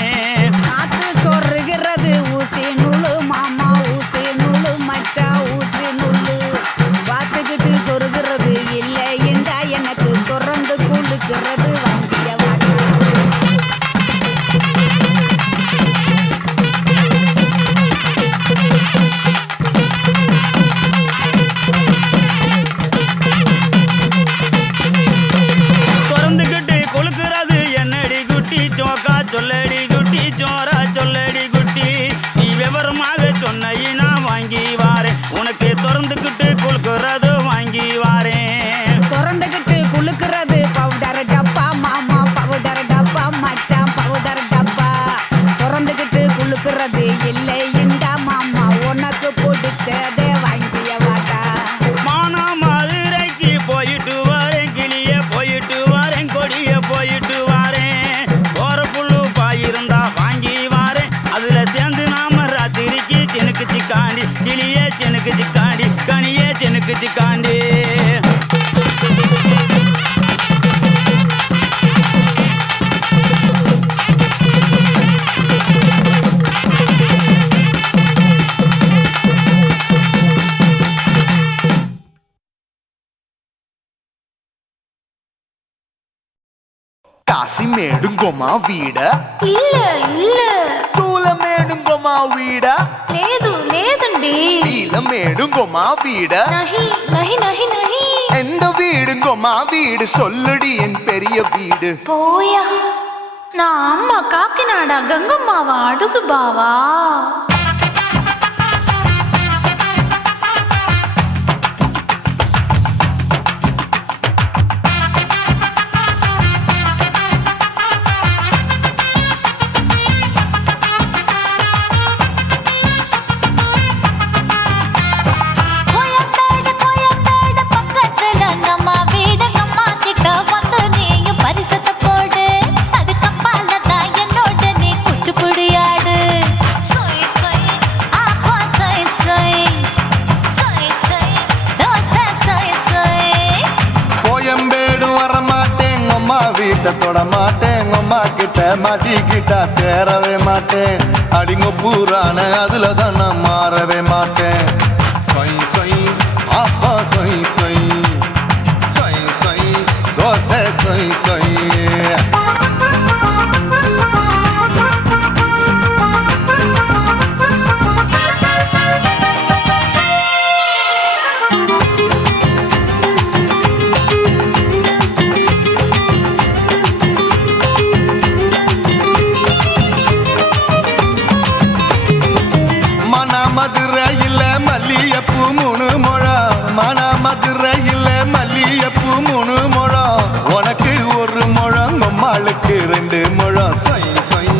பார்த்து சொருகிறது ஊசி நூலு மாமா ஊசி நூலு மச்சான் ஊசி நூலு. பார்த்துக்கிட்டு சொருகிறது இல்லைண்டா எனக்கு தொடர்ந்து குளுக்கிறது வாங்கிய வாடா. திறந்துக்கிட்டு கொழுக்கிறது என்னடி குட்டி ஜோக்கா சொல்லடி குட்டி ஜோரா சொல்லடி குட்டி நீ விவரமாக சொன்ன வாங்கி வாரே உனக்கு திறந்துக்கிட்டு கொழுக்கிறது வாங்கி வாரே. திறந்துக்கிட்டு குளுக்கிறது பவுடர் டப்பா மாமா பவுடர் டப்பா மச்சான் பவுடர் டப்பா. திறந்துக்கிட்டு குளுக்கிறது இல்லைண்டா மாமா உனக்கு பிடிச்சதே வாங்கிய வாடா. மானா மதுரைக்கு போயிட்டு வரேன் கிளிய போயிட்டு வரேன் கொடிய போயிட்டு வரேன் போற புல்லு பாயிருந்தா வாங்கி வாரேன் அதுல சேர்ந்து நாம ராத்திரிக்கு செனுக்கு சிக்காண்டி கிளிய செனுக்கு சிக்காண்டி கனிய செனுக்கு சிக்காண்டி. కాశీమేడుంగోమా వీడ இல்ல இல்ல తూలమేడుంగోమా వీడ లేదు లేదండి. నీలమేడుంగోమా వీడ நஹி நஹி நஹி நஹி. எந்த வீடுங்கோமா வீடு சொல்லுடி என் பெரிய வீடு போயா நான் அம்மா காக்கிநாடா கங்கம்மாவா அடுகு பாவா. பரிசத்தை போடு அது கப்பால தான் என்னோட நீ குச்சிப்புடியாடு. கிட்ட மாட்டிக்கிட்டா தேரவே மாட்டேன் அடிங்க பூரான அதுல தான் நான் மாறவே மாட்டேன் சொய் சொய் அப்பா சொய் சொய் சொய் சொய் தோசை சொய் சொய் மதுரையில் மல்லியப்பூ 3 முழம் மன மதுரையில் மல்லியப்பூ 3 முழம் உனக்கு 1 முழம் அம்மாளுக்கு 2 முழம் சொய் சொய்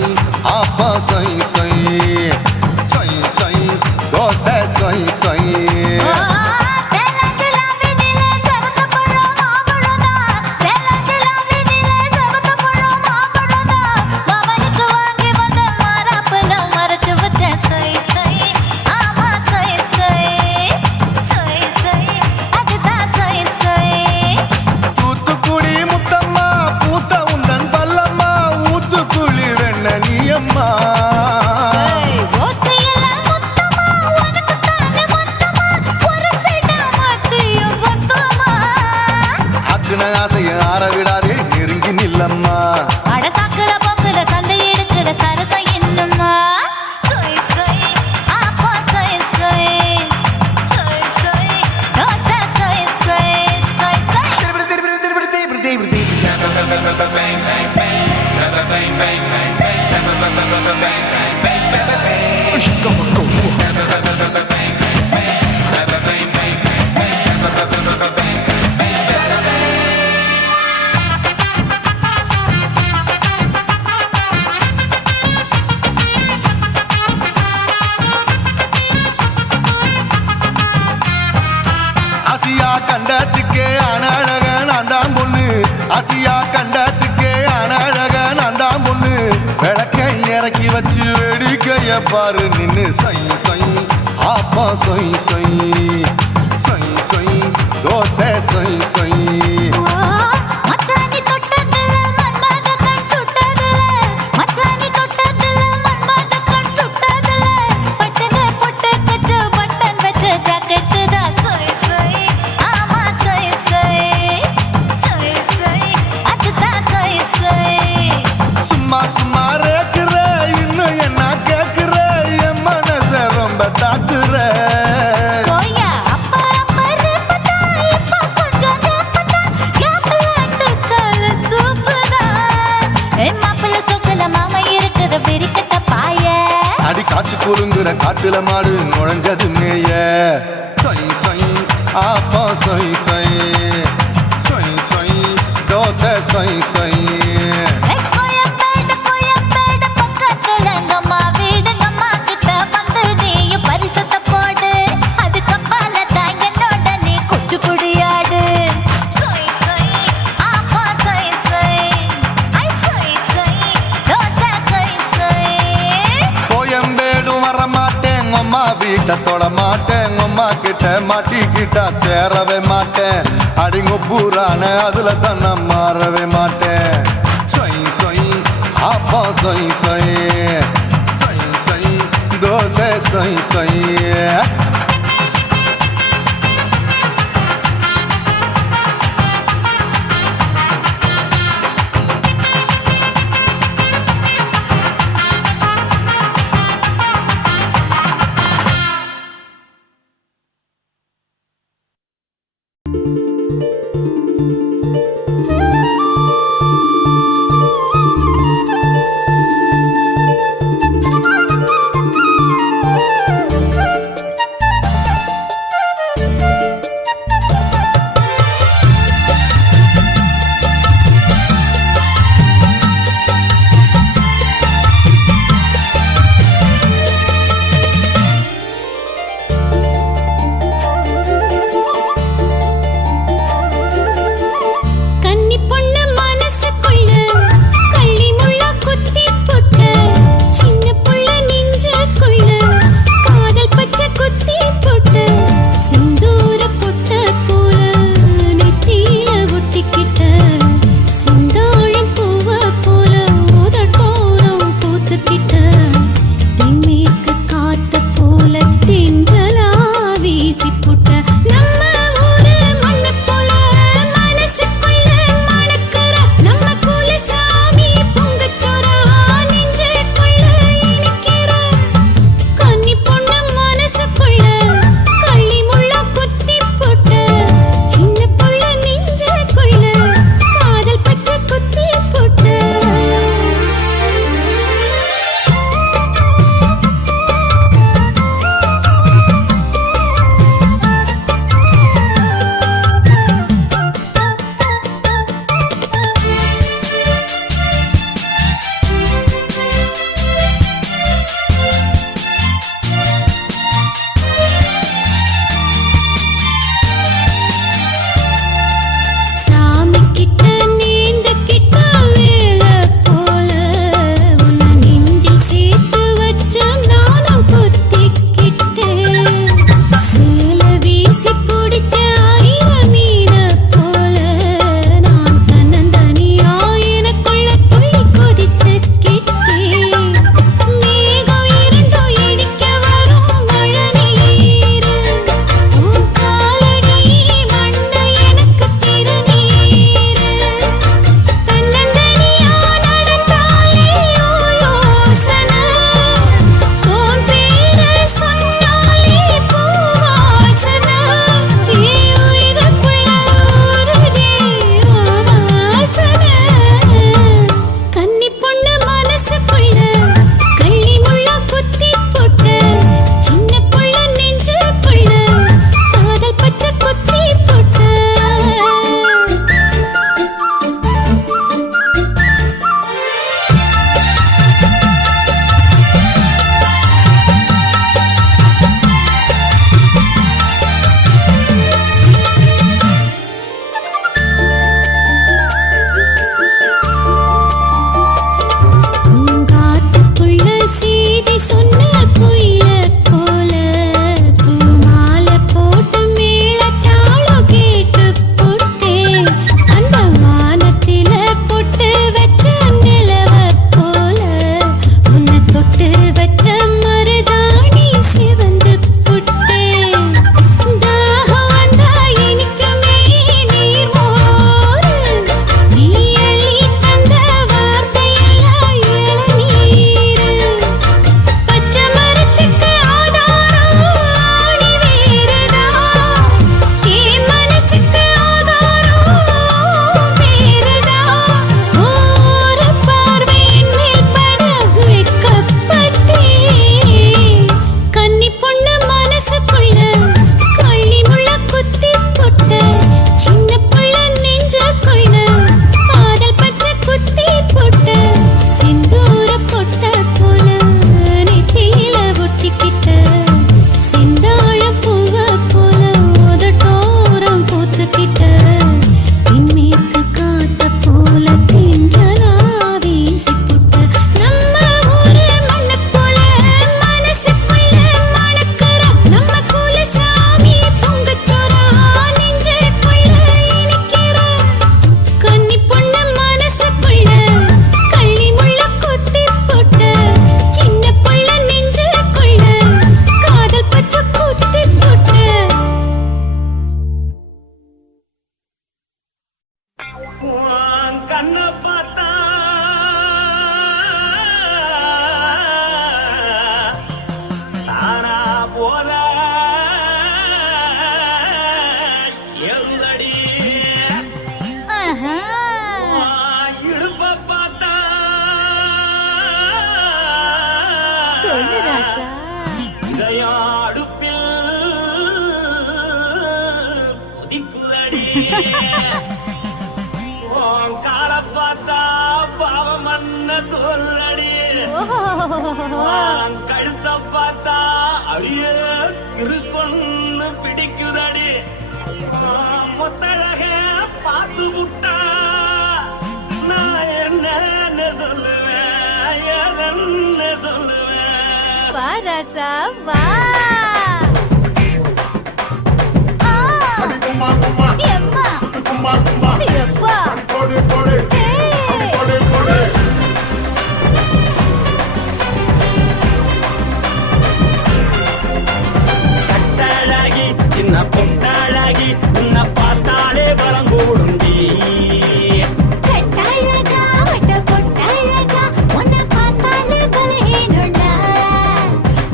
அப்பா சொய் சொய் சொய் சொய் தோசை சொய் சொய் விடாதே நெருங்கி நில்லம்மா அடசாக்குல போக்குல சந்தை எடுக்கல சரச என்னம்மா சொய் சொய் அப்பா சொய் சொய் சொய் சொய் தோசை சொய் சொய் சொய் சொய் ஆசியா கண்டத்துக்கே அனழக நான் தான் பொண்ணு ஆசியா கண்டத்துக்கே அனழக நான் தான் பொண்ணு விளக்கை இறக்கி வச்சு வேடிக்கைய பாரு நின்னு சொய் சொய் ஆப்பா சொய் சொய் சொய் சொய் தோசை சொய் சொய் சும்மா சும்மா ரேக்குற இன்னும் என்ன கேக்குற என் மனச ரொம்ப தாக்குற அடி காய்ச்சி குறுங்குற காட்டுல மாடு நுழைஞ்சது மேய சொய் சொய் ஆப்பா சொய் சொய் சொய் சொய் தோசை சொய் சொய் வீட்டை தொட மாட்டேன் அம்மா கிட்ட மாட்டிக்கிட்டா தேரவே மாட்டேன் அடிங்க பூரான அதுல தான் நான் மாறவே மாட்டேன் சொய் சொய் அப்பா சொய் சொய் சொய் சொய் தோசை சொய் சொய் உன் காலை பார்த்தா பாவம் மண்ண தோல்றடி உன் கழுத்தை பார்த்தா அடியே இருக்குன்னு பிடிக்குதடி மொத்தழக பார்த்து விட்டா நான் என்ன சொல்லுவேன் எதன்னு சொல்லுவேன் வா ராசா வா எம்மா எப்பா கட்டழகி சின்ன பொட்டழகி உன்னை பார்த்தாலே பலம் கூடுண்டி கட்டழகா வட்ட பொட்டழகா உன்னை பார்த்தாலே பலஹீனண்டா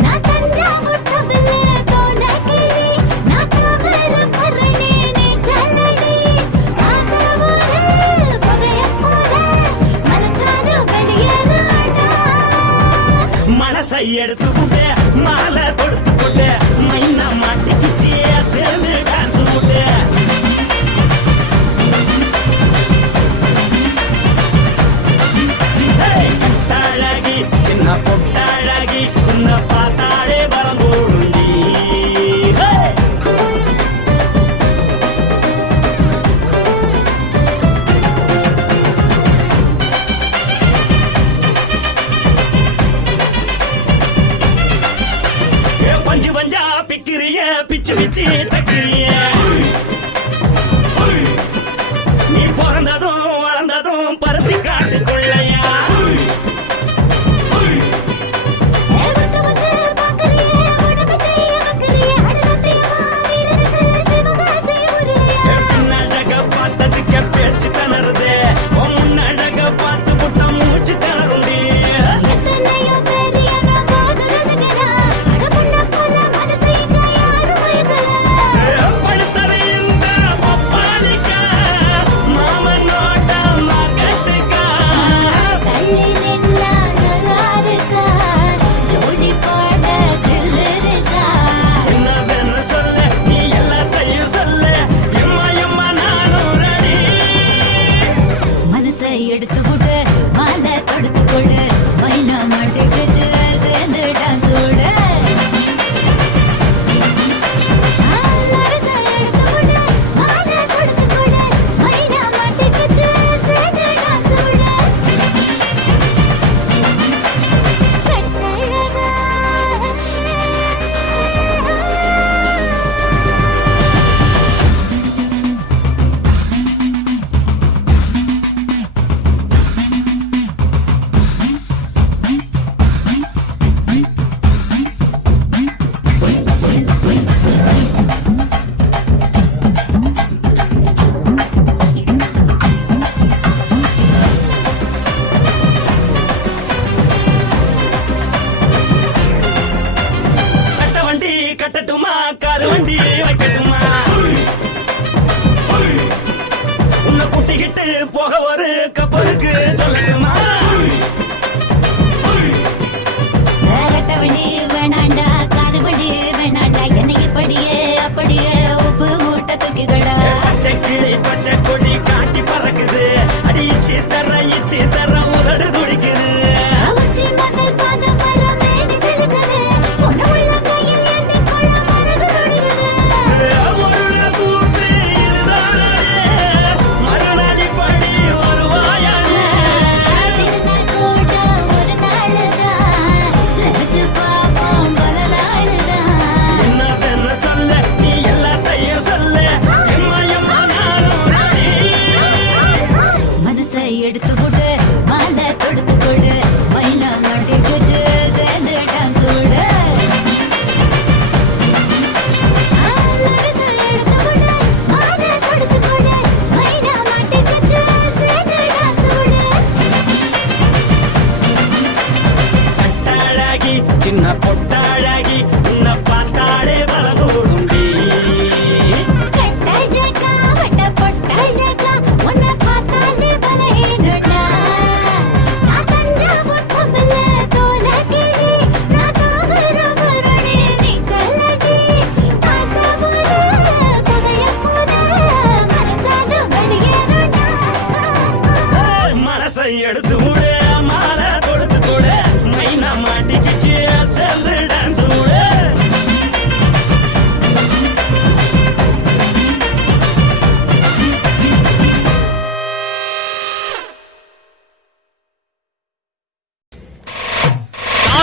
நான் தஞ்சாவூர் தவிலே தோலகிரி நான் கவர பரணி நீ ஜல்லடி ஆசவூரு பகைய போல மனச்சாலும் வெளியேறாடா மனசை எடுத்து புட்டு மாலை கொடுத்து புட்டு மைனா மாட்டிக்கிச்சு சேர்ந்து டான்ஸ் புட்டு கட்டழகி சின்ன பொட்டழகி உன்னை பார்த்தாலே பலம் கூடுண்டி பஞ்சு பஞ்சா பிக்கிறிய பிச்சு பிச்சு தக்கிறிய நீ பிறந்ததும் வளர்ந்ததும் பருத்தி காட்டுக்குள்ளையா வந்து வந்து பாக்கறியே உடம்பத்தைய வக்கறியே அடகத்தையவா வீரருக்கு சிவகாசி உருளையா பின்னழக பார்த்ததுக்கு பேச்சு தளருது முன்னழக பார்த்து புட்டம் மூச்சு தளருண்டி எத்தனையோ பேர் என்ன போது ரசிக்கிறா அடபுண்ண போல மனசை இங்க யாரும் வைக்கல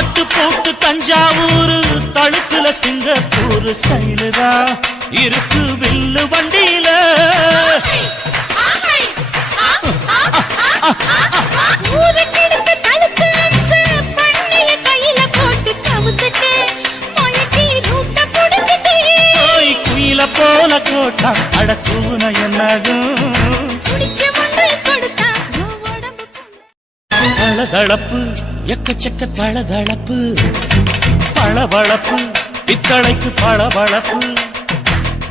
தாட்டு போட்டு தஞ்சாவூர் தழுக்குல சிங்கப்பூர் ஸ்டைலுதா இருக்கு வில்லு வண்டியில குயில போல கோட்டா அடக்கூன என்னதும் தளதளப்பு எக்கச்சக்க தளதளப்பு பளபளப்பு பித்தளைக்கு பளபளப்பு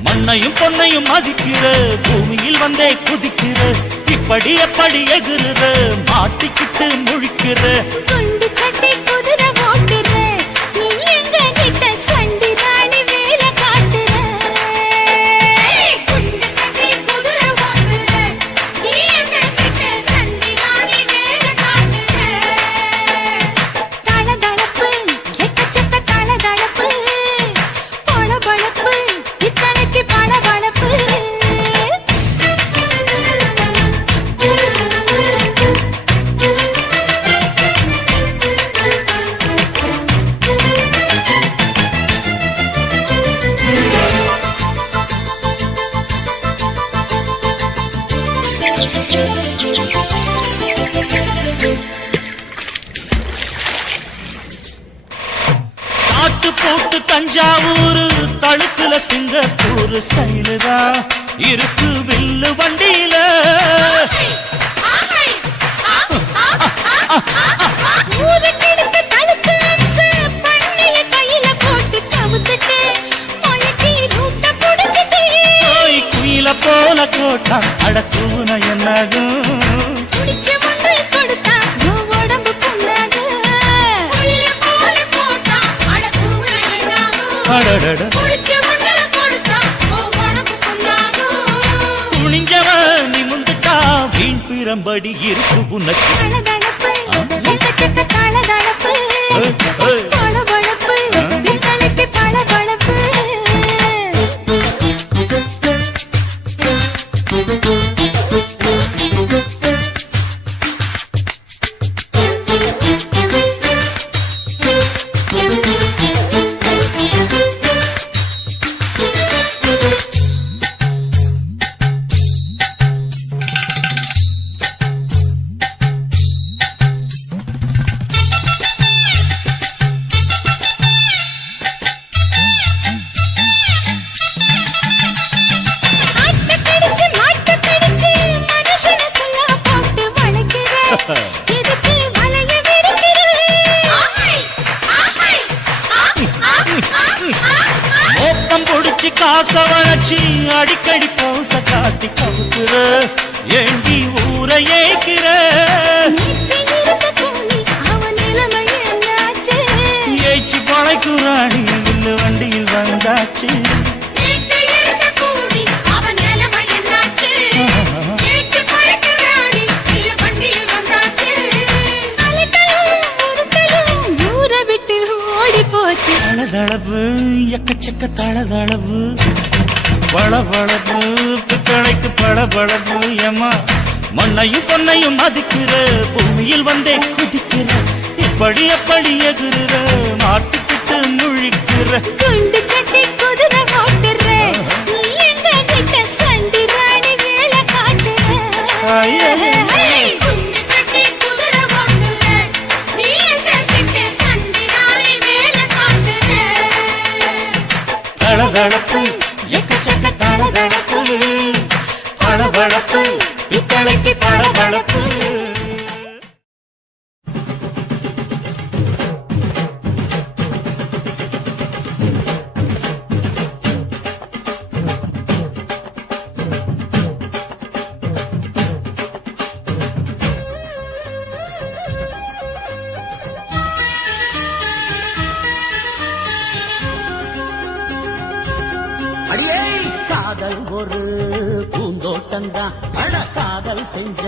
மண்ணையும் பொன்னையும் மதிக்கிற பூமியில் வந்தே குதிக்கிற இப்படி எப்படி எகுற மாட்டிக்கிட்டு முழிக்கிற குண்டு சட்டி குதிரை ஓட்டுற நீ எங்க கிட்ட சண்டி ராணி வேலை காட்டுற குண்டு சட்டி குதிரை ஓட்டுற நீ எங்க கிட்ட சண்டி ராணி வேலை காட்டுற தளதளப்பு எக்கச்சக்க தளதளப்பு பளபளப்பு இத்தனைக்கு பளபளப்பு தாட்டு போட்டு தஞ்சாவூர் தழுக்குல சிங்கப்பூர் ஸ்டைலுதா இருக்கு வில்லு வண்டியில குயில போல கோட்டா அடக்கூன என்னதும் அடடட குனிஞ்சவ நிமுந்துட்டா வீண் பிறம்படி இருக்கு உனக்கு மோப்பம் பொடிச்சு காச வளர்ச்சி அடிக்கடி பௌச காட்டி கவுக்குற ஏண்டி ஊரை ஏக்கிற ஏச்சி பழைக்குறாணி வில்லு வண்டியில் வந்தாச்சு தளதளப்பு எக்கச்சக்க தளதளப்பு பளபளப்பு பித்தளைக்கு பளபளப்பு ஏமா மண்ணையும் பொன்னையும் மதிக்கிற பூமியில் வந்தே குதிக்கிற இப்படி எப்படி எகுற மாட்டுக்கிட்டு முழிக்கிற குண்டு சட்டி குதிரை ஓட்டுற நீ எங்க கிட்ட சண்டி ராணி வேலை காட்டுற குண்டு சட்டி குதிரை ஓட்டுற நீ எங்க கிட்ட சண்டி ராணி வேலை காட்டுற தளதளப்பு எக்கச்சக்க தளதளப்பு பளபளப்பு பித்தளைக்கு பளபளப்பு காதல் ஒரு பூந்தோட்டந்தான் அட காதல் செஞ்ச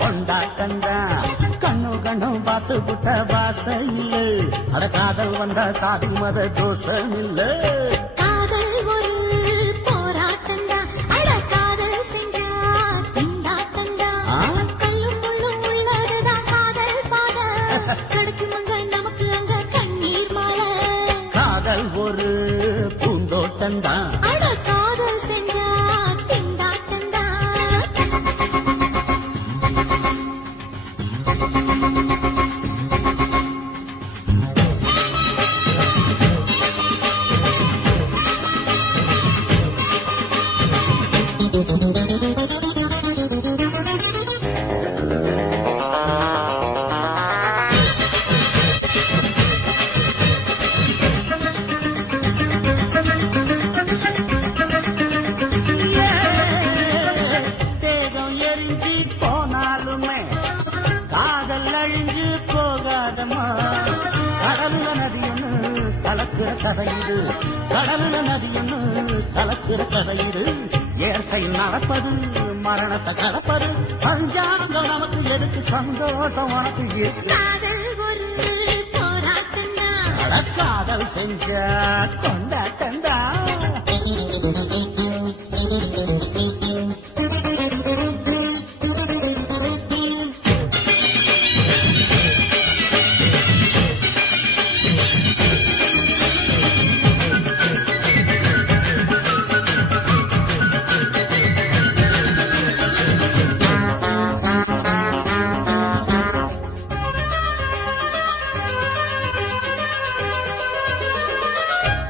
கொண்டாட்டந்தான் கண்ணு கண்ணும் பார்த்து புட்ட வாசம் இல்ல அட காதல் வந்தா சாதி மத தோஷம் இல்ல காதல் ஒரு போராட்டந்தான் அட காதல் செஞ்சா திண்டாட்டந்தான் கல்லும் முள்ளும் உள்ளதுதான் காதல் பாத கிடைக்குமங்க நமக்கு அங்க கூட்டந்தான். அட காதல் செஞ்சா திண்டாட்டந்தான். தேகம் எரிஞ்சு போனாலுமே காதல் அழிஞ்சு போகாதம்மா. கடலுல நதியொன்னு கலக்கிற கதையிடு, கடலுல நதியொன்னு கலக்கிற கதையிடு. இயற்கை நடப்பது மரணத்தை கலப்பது. பஞ்சாங்கம் நமக்கு எதுக்கு, சந்தோஷம் உனக்கு எதுக்கு? காதல் ஒரு போராட்டந்தான். அட காதல் செஞ்சா கொண்டாட்டந்தா.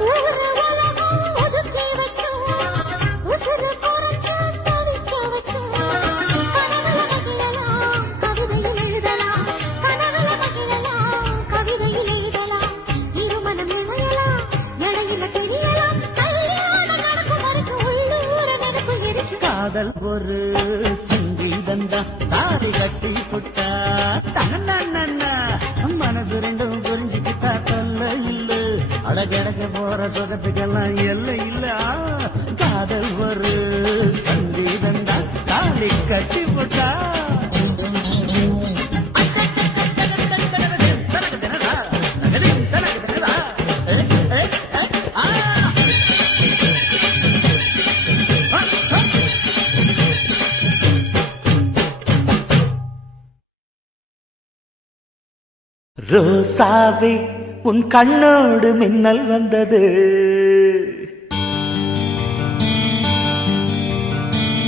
ஊரு உலகம் ஒதுக்கி வச்சோம், உசுரு குறைச்சு தவிக்க வச்சோம். கனவுல மகிழலாம், கவிதையில் எழுதலாம். கனவுல மகிழலாம், கவிதையில் எழுதலாம். இருமனம் இணையலாம், இடையில தெரியலாம். கல்யாணம் நடக்கும் வரைக்கும் உள்ளூர நினைப்பு இருக்கு. காதல் ஒரு சங்கீதந்தா, தாடி கட்டி புட்டா தன்னா மனசு ரெண்டும் புரிஞ்சுக்கிட்டா தொல்ல இல்ல. அழகழக போற சொகத்துக்கெல்லாம் எல்லை இல்ல. காதல் ஒரு சங்கீதந்தா, தாடி கட்டி புட்டா. ரோசாவே உன் கண்ணோடு மின்னல் வந்தது.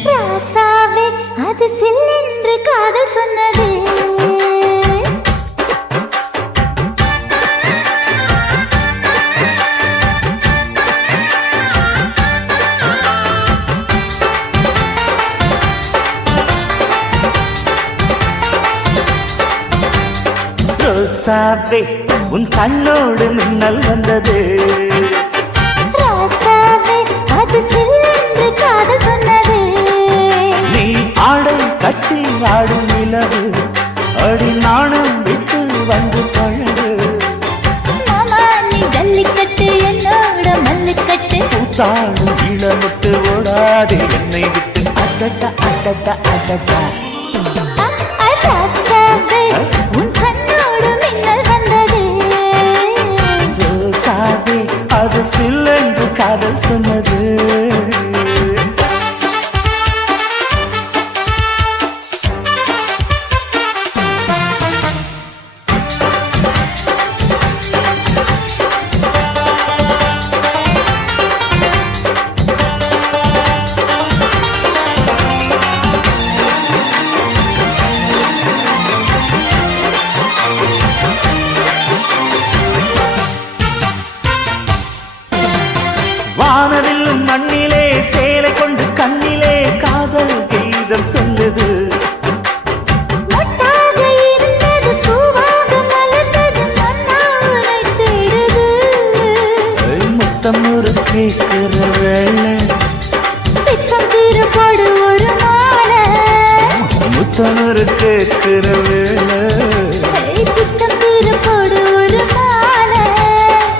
ராசாவே அது சில்லென்று காதல் சொன்னது. ரோசாவே உன் கண்ணோடு மின்னல் வந்தது. ராசாவே அது சில்லென்று காதல் சொன்னது. நீ ஆடை கட்டி ஆடும் நிலவு, அடி நாணம் விட்டு வந்து பழகு. மாமா நீ ஜல்லிக்கட்டு என்னோட மல்லுக்கட்டு. கூத்தாடும் இளமுட்டு ஓடாதே என்னை விட்டு. அடடா அடடா அடடா. ராசாவே உன் கண்ணோடு மின்னல் வந்தது. ரோசாவே அது சில்லென்று காதல் சொன்னது. வானவில்லும் மண்ணிலே சேலை கொண்டு கண்ணிலே காதல் கீதம் சொல்லுது. மொட்டாக இருந்தது பூவாக மலர்ந்தது, மன்னா உன்னை தேடுது. முத்தம் ஒரு கேட்கிற வேளை, பித்தம் தீரப்படு ஒரு மாலை. முத்தம் ஒரு கேட்கிற வேளை. பித்தம் தீரப்படு ஒரு மாலை.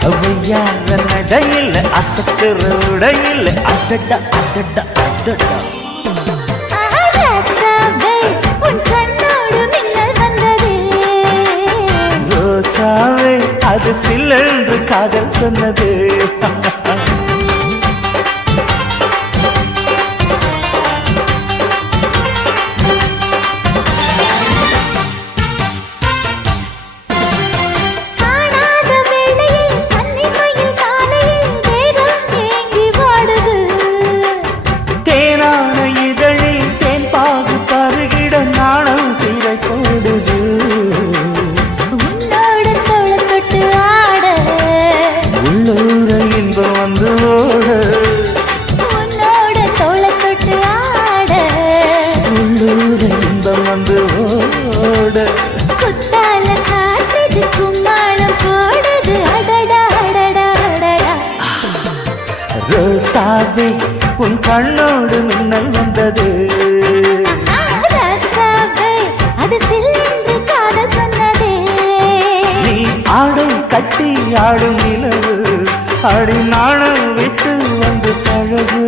அவையார நடையில் அசத்துற உடையில் அடடா அடடா அடடா. ராசாவே உன் கண்ணோடு மின்னல் வந்தது. ரோசாவே அது சில்லென்று காதல் சொன்னது. காணாத வேளையில் கன்னிமையில் காலையில் வேகம் ஏங்கி உன் கண்ணோடு மின்னல் வந்தது. ராசாவே, அது சில்லென்று காதல் சொன்னதே. நீ ஆடை கட்டி ஆடும் நிலவு, அடி நாணம் விட்டு வந்து பழகு.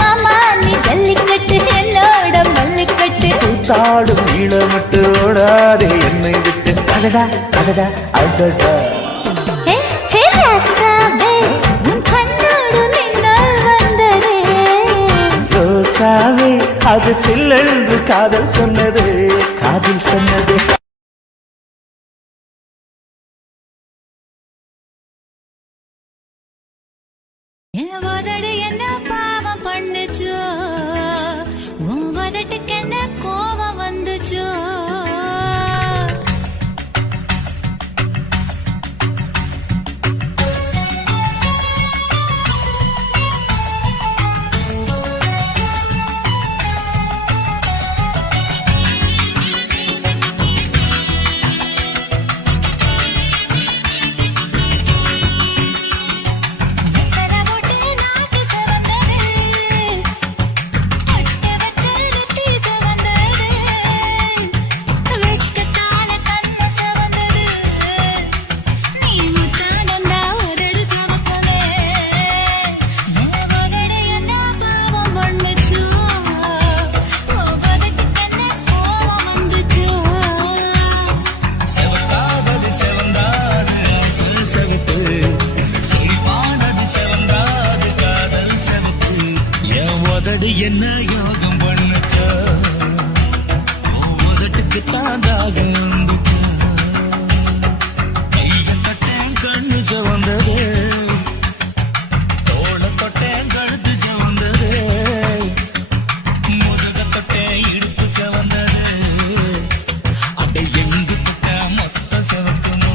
மாமா நீ ஜல்லிக்கட்டு என்னோட மல்லிக்கட்டு. கூத்தாடும் இளமட்டு ஓடாதே என்னை விட்டு. அடடா அடடா அடடா. ராசாவே, உன் கண்ணோடு மின்னல் வந்ததே. ரோசாவே, அது சில்லென்று காதல் சொன்னது, காதல் சொன்னது. என் உதடு என்ன பாவம் பண்ணுச்சோ, உன் உதட்டுக்கு என்ன கோபம் வந்துச்சோ. என்ன யோகம் பண்ணுச்சா, உதட்டுக்கு தாண்டாக வந்துச்சா. கைய தொட்டேன் கண்ணு சவந்தது, தோட தொட்டேன் கழுத்து சவந்தது, முதுக தொட்டேன் இடுப்பு சவந்தது. அட எங்கு தொட்ட மொத்த சவக்குமோ.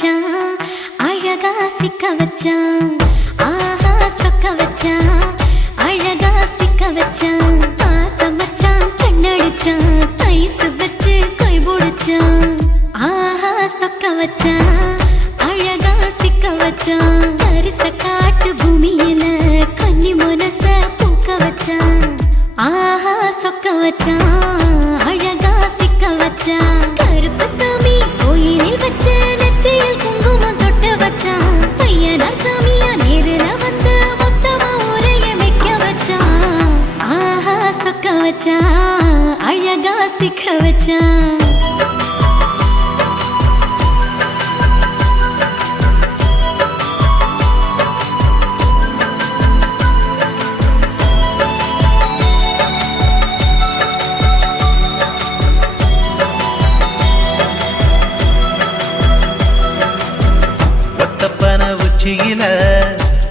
வச்சான் அழகா சிக்க வச்சான் ஆஹா சொக்க வச்சான் அழகா சிக்க வச்சான் ஆசை மச்சான் கண்ணடிச்சான் ஐஸ் வச்சு கை போடுச்சான் ஆஹா சொக்க வச்சான் அழகா சிக்க வச்சான் அரிச காட்டு பூமியில கன்னி மனச பூக்க வச்சான் ஆஹா சொக்க வச்சான் அழகா சிக்க வச்சான் கருப்பு சாமி கோயிலில் வச்ச நெத்தியில் குங்குமம் தொட்டு வச்சான் பையனா சாமியா நேரில வந்து மொத்தமா உரைய வைக்க வச்சான் ஆஹா சொக்க வச்சான் அழகா சிக்க வச்சான்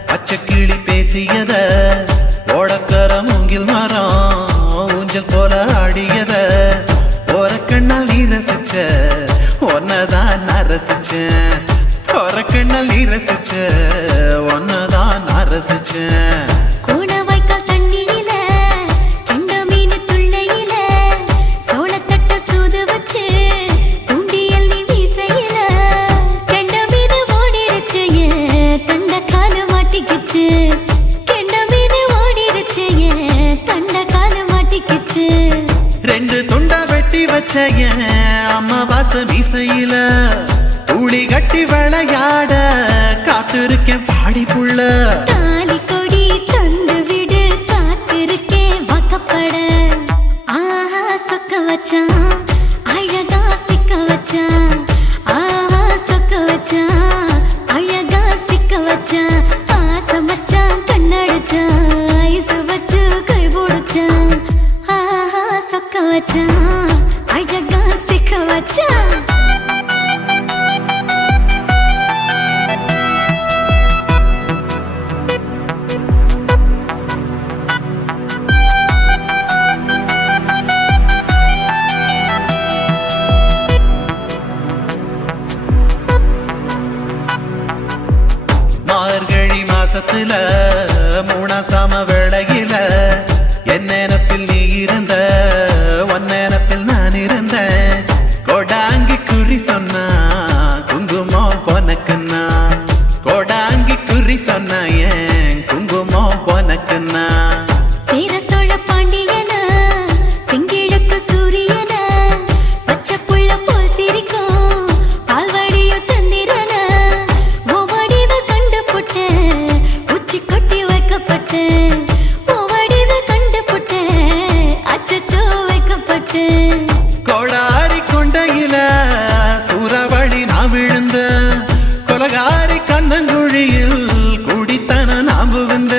பச்சைக்கிளி பேசியத ஓடக்கர மூங்கில் மரம் ஊஞ்சல் போல ஆடியத ஒரு கண்ணால் நீ ரசிச்ச ஒன்னதான் நான் ரசிச்சேன் ஒரு கண்ணால் நீ ரசிச்ச ஒன்னதான் நான் ரசிச்சேன் ரெண்டு துண்டா வெட்டி வச்ச அம்மாவாச மீசையில ஊழி கட்டி விளையாட காத்திருக்கேன் பாடி புள்ள தாலி கொடி தந்து விடு காத்திருக்கேன் வாக்கப்பட ஆஹா சொக்க வச்சான் அழகா சிக்க வச்சான் ஆஹா சொக்க வச்சான் அழகா சிக்க வச்சான் ஆசை மச்சான் கண்ணடிச்சான் ஐஸ் வச்சு கை போடுச்சான் ஆஹா சொக்க வச்சான் அழகா சிக்க வச்சான் மார்கழி மாசத்துல மூணாசாம வேளையில என் நினப்பில் நீ இருந்த உன் நினப்பில் நான் இருந்தேன் கோடாங்கி குறி சொன்னா குங்குமம் பொனக்குன்னா கோடாங்கி குறி சொன்னா ஏன் குங்குமம் பொனக்குன்னா சேர சோழ பாண்டியன செங்கிழக்கு சூரியன பச்சை புள்ள போல் சிரிக்கும் பால்வாடியோ சந்திரன ஓவடிவ கண்டு புட்ட உச்சி கொட்டி வைக்கப்பட்ட ஓவடிவ கண்டு புட்ட அச்சச்சோ வைக்கப்பட்ட கோடாரி கொண்டையில சூறாவளி நான் விழுந்த கொலகாரி கண்ணங்குழியில் குடித்தன நாம் விழுந்த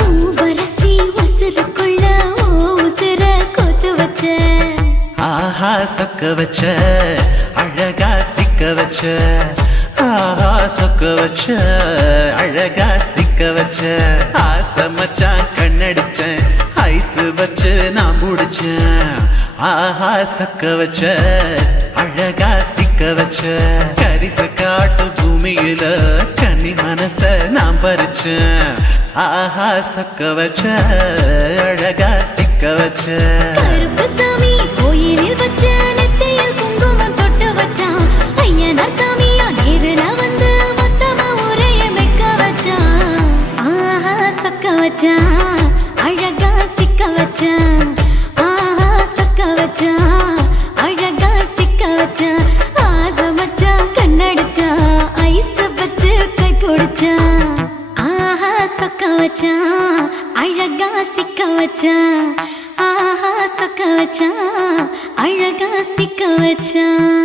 பூவரசி உசுருக்குள்ள ஓ உசுர கொத்து வச்ச ஆஹா சொக்க வச்ச அழகா சிக்க வச்ச ஆஹா சொக்க வச்ச அழகா சிக்க வச்ச ஆசை மச்சான் கண்ணடிச்சேன் ஐஸ் வச்சு நான் முடிச்சேன் ஆஹா சொக்க வச்ச அழகா சிக்க வச்ச கரிச காட்டு பூமியில கன்னி மனச நான் பறிச்சேன் ஆஹா சொக்க வச்ச அழகா சிக்க வச்ச கருப்பு சாமி கோயிலில் வச்ச நெத்தியில் குங்குமம் தொட்டு வச்சான் ஐயனா சாமியா நேரில வந்து மொத்தமா உரைய வைக்க வச்சான் ஆஹா சொக்க வச்சான் அழகா சிக்க வச்சான் ஆஹா சொக்க வச்சான் அழகா சிக்க வச்சான் ஆசை மச்சான் கண்ணடிச்சான் ஐஸ் வச்சு கை போடுச்சான் ஆஹா சொக்க வச்சான் அழகா சிக்க வச்சான் ஆஹா சொக்க வச்சான் அழகா சிக்க வச்சான்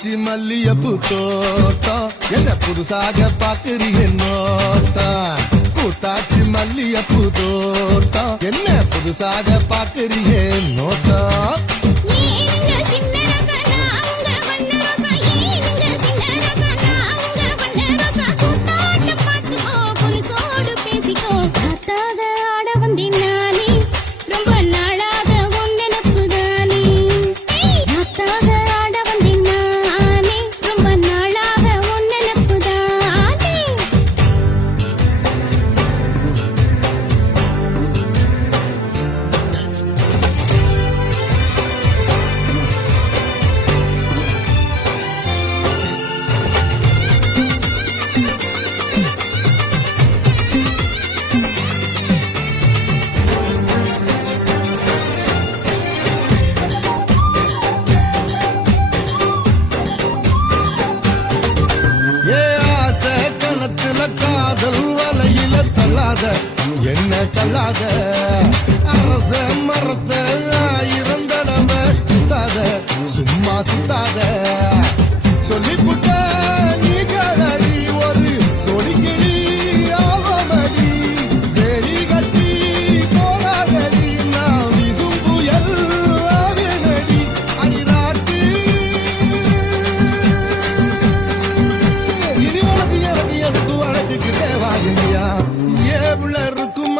கூத்தாச்சி மல்லியப்பூ தோட்டம் என்ன புதுசாக பாக்குறிய நோட்டம் கூத்தாச்சி மல்லியப்பூ தோட்டம் என்ன புதுசாக பாக்குறிய நோட்டம் என்ன தள்ளாத அரச மரத்த ஆயிரம் தடவை சுத்தாத சும்மா சுத்தாத சொல்லிப்புட்ட நீ கடடி ஒரு சொடிக்கிளி ஆவமடி வெறி கட்டி போடாதடி நான் விசும் புயல் ஆவேனடி அடிராட்டி இனி உனக்கு எனக்கு எதுக்கு வழக்குக்கிட்டே வாங்கியா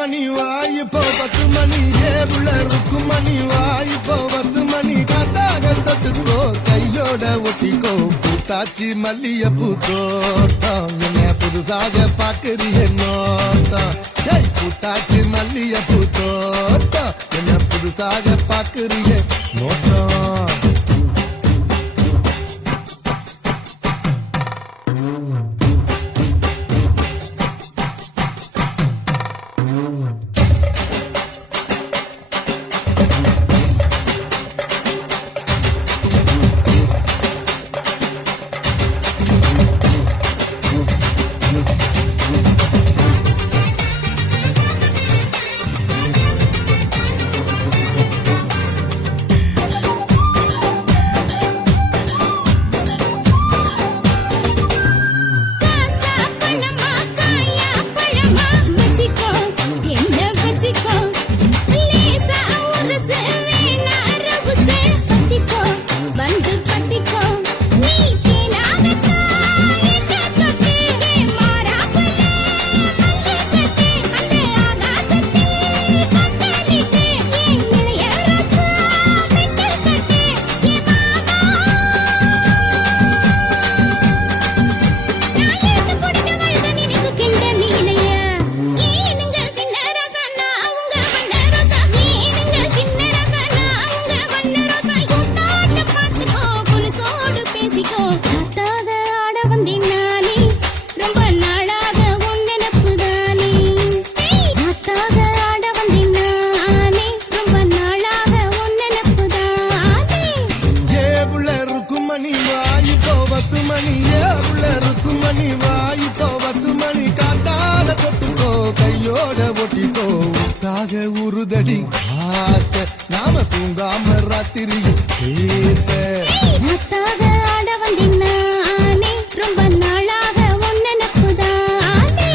மணி வாய்ப்போ 10 மணி ஏவுள்ள இருக்கும் மணி வாய்ப்போ 10 மணி காத்தாக தொட்டுக்கோ கையோட ஒட்டிக்கோ கூத்தாச்சி மல்லியப்பூ தோட்டம் என்ன புதுசாக பாக்குறிய நோட்டம் கூத்தாச்சி மல்லியப்பூ தோட்டம் என்ன புதுசாக பாக்குறிய நோட்டம் உருதடி ஆசை நாம தூங்காம ராத்திரி பேச ஆட வந்தினானே ரொம்ப நாளாக உன் நினைப்புதானே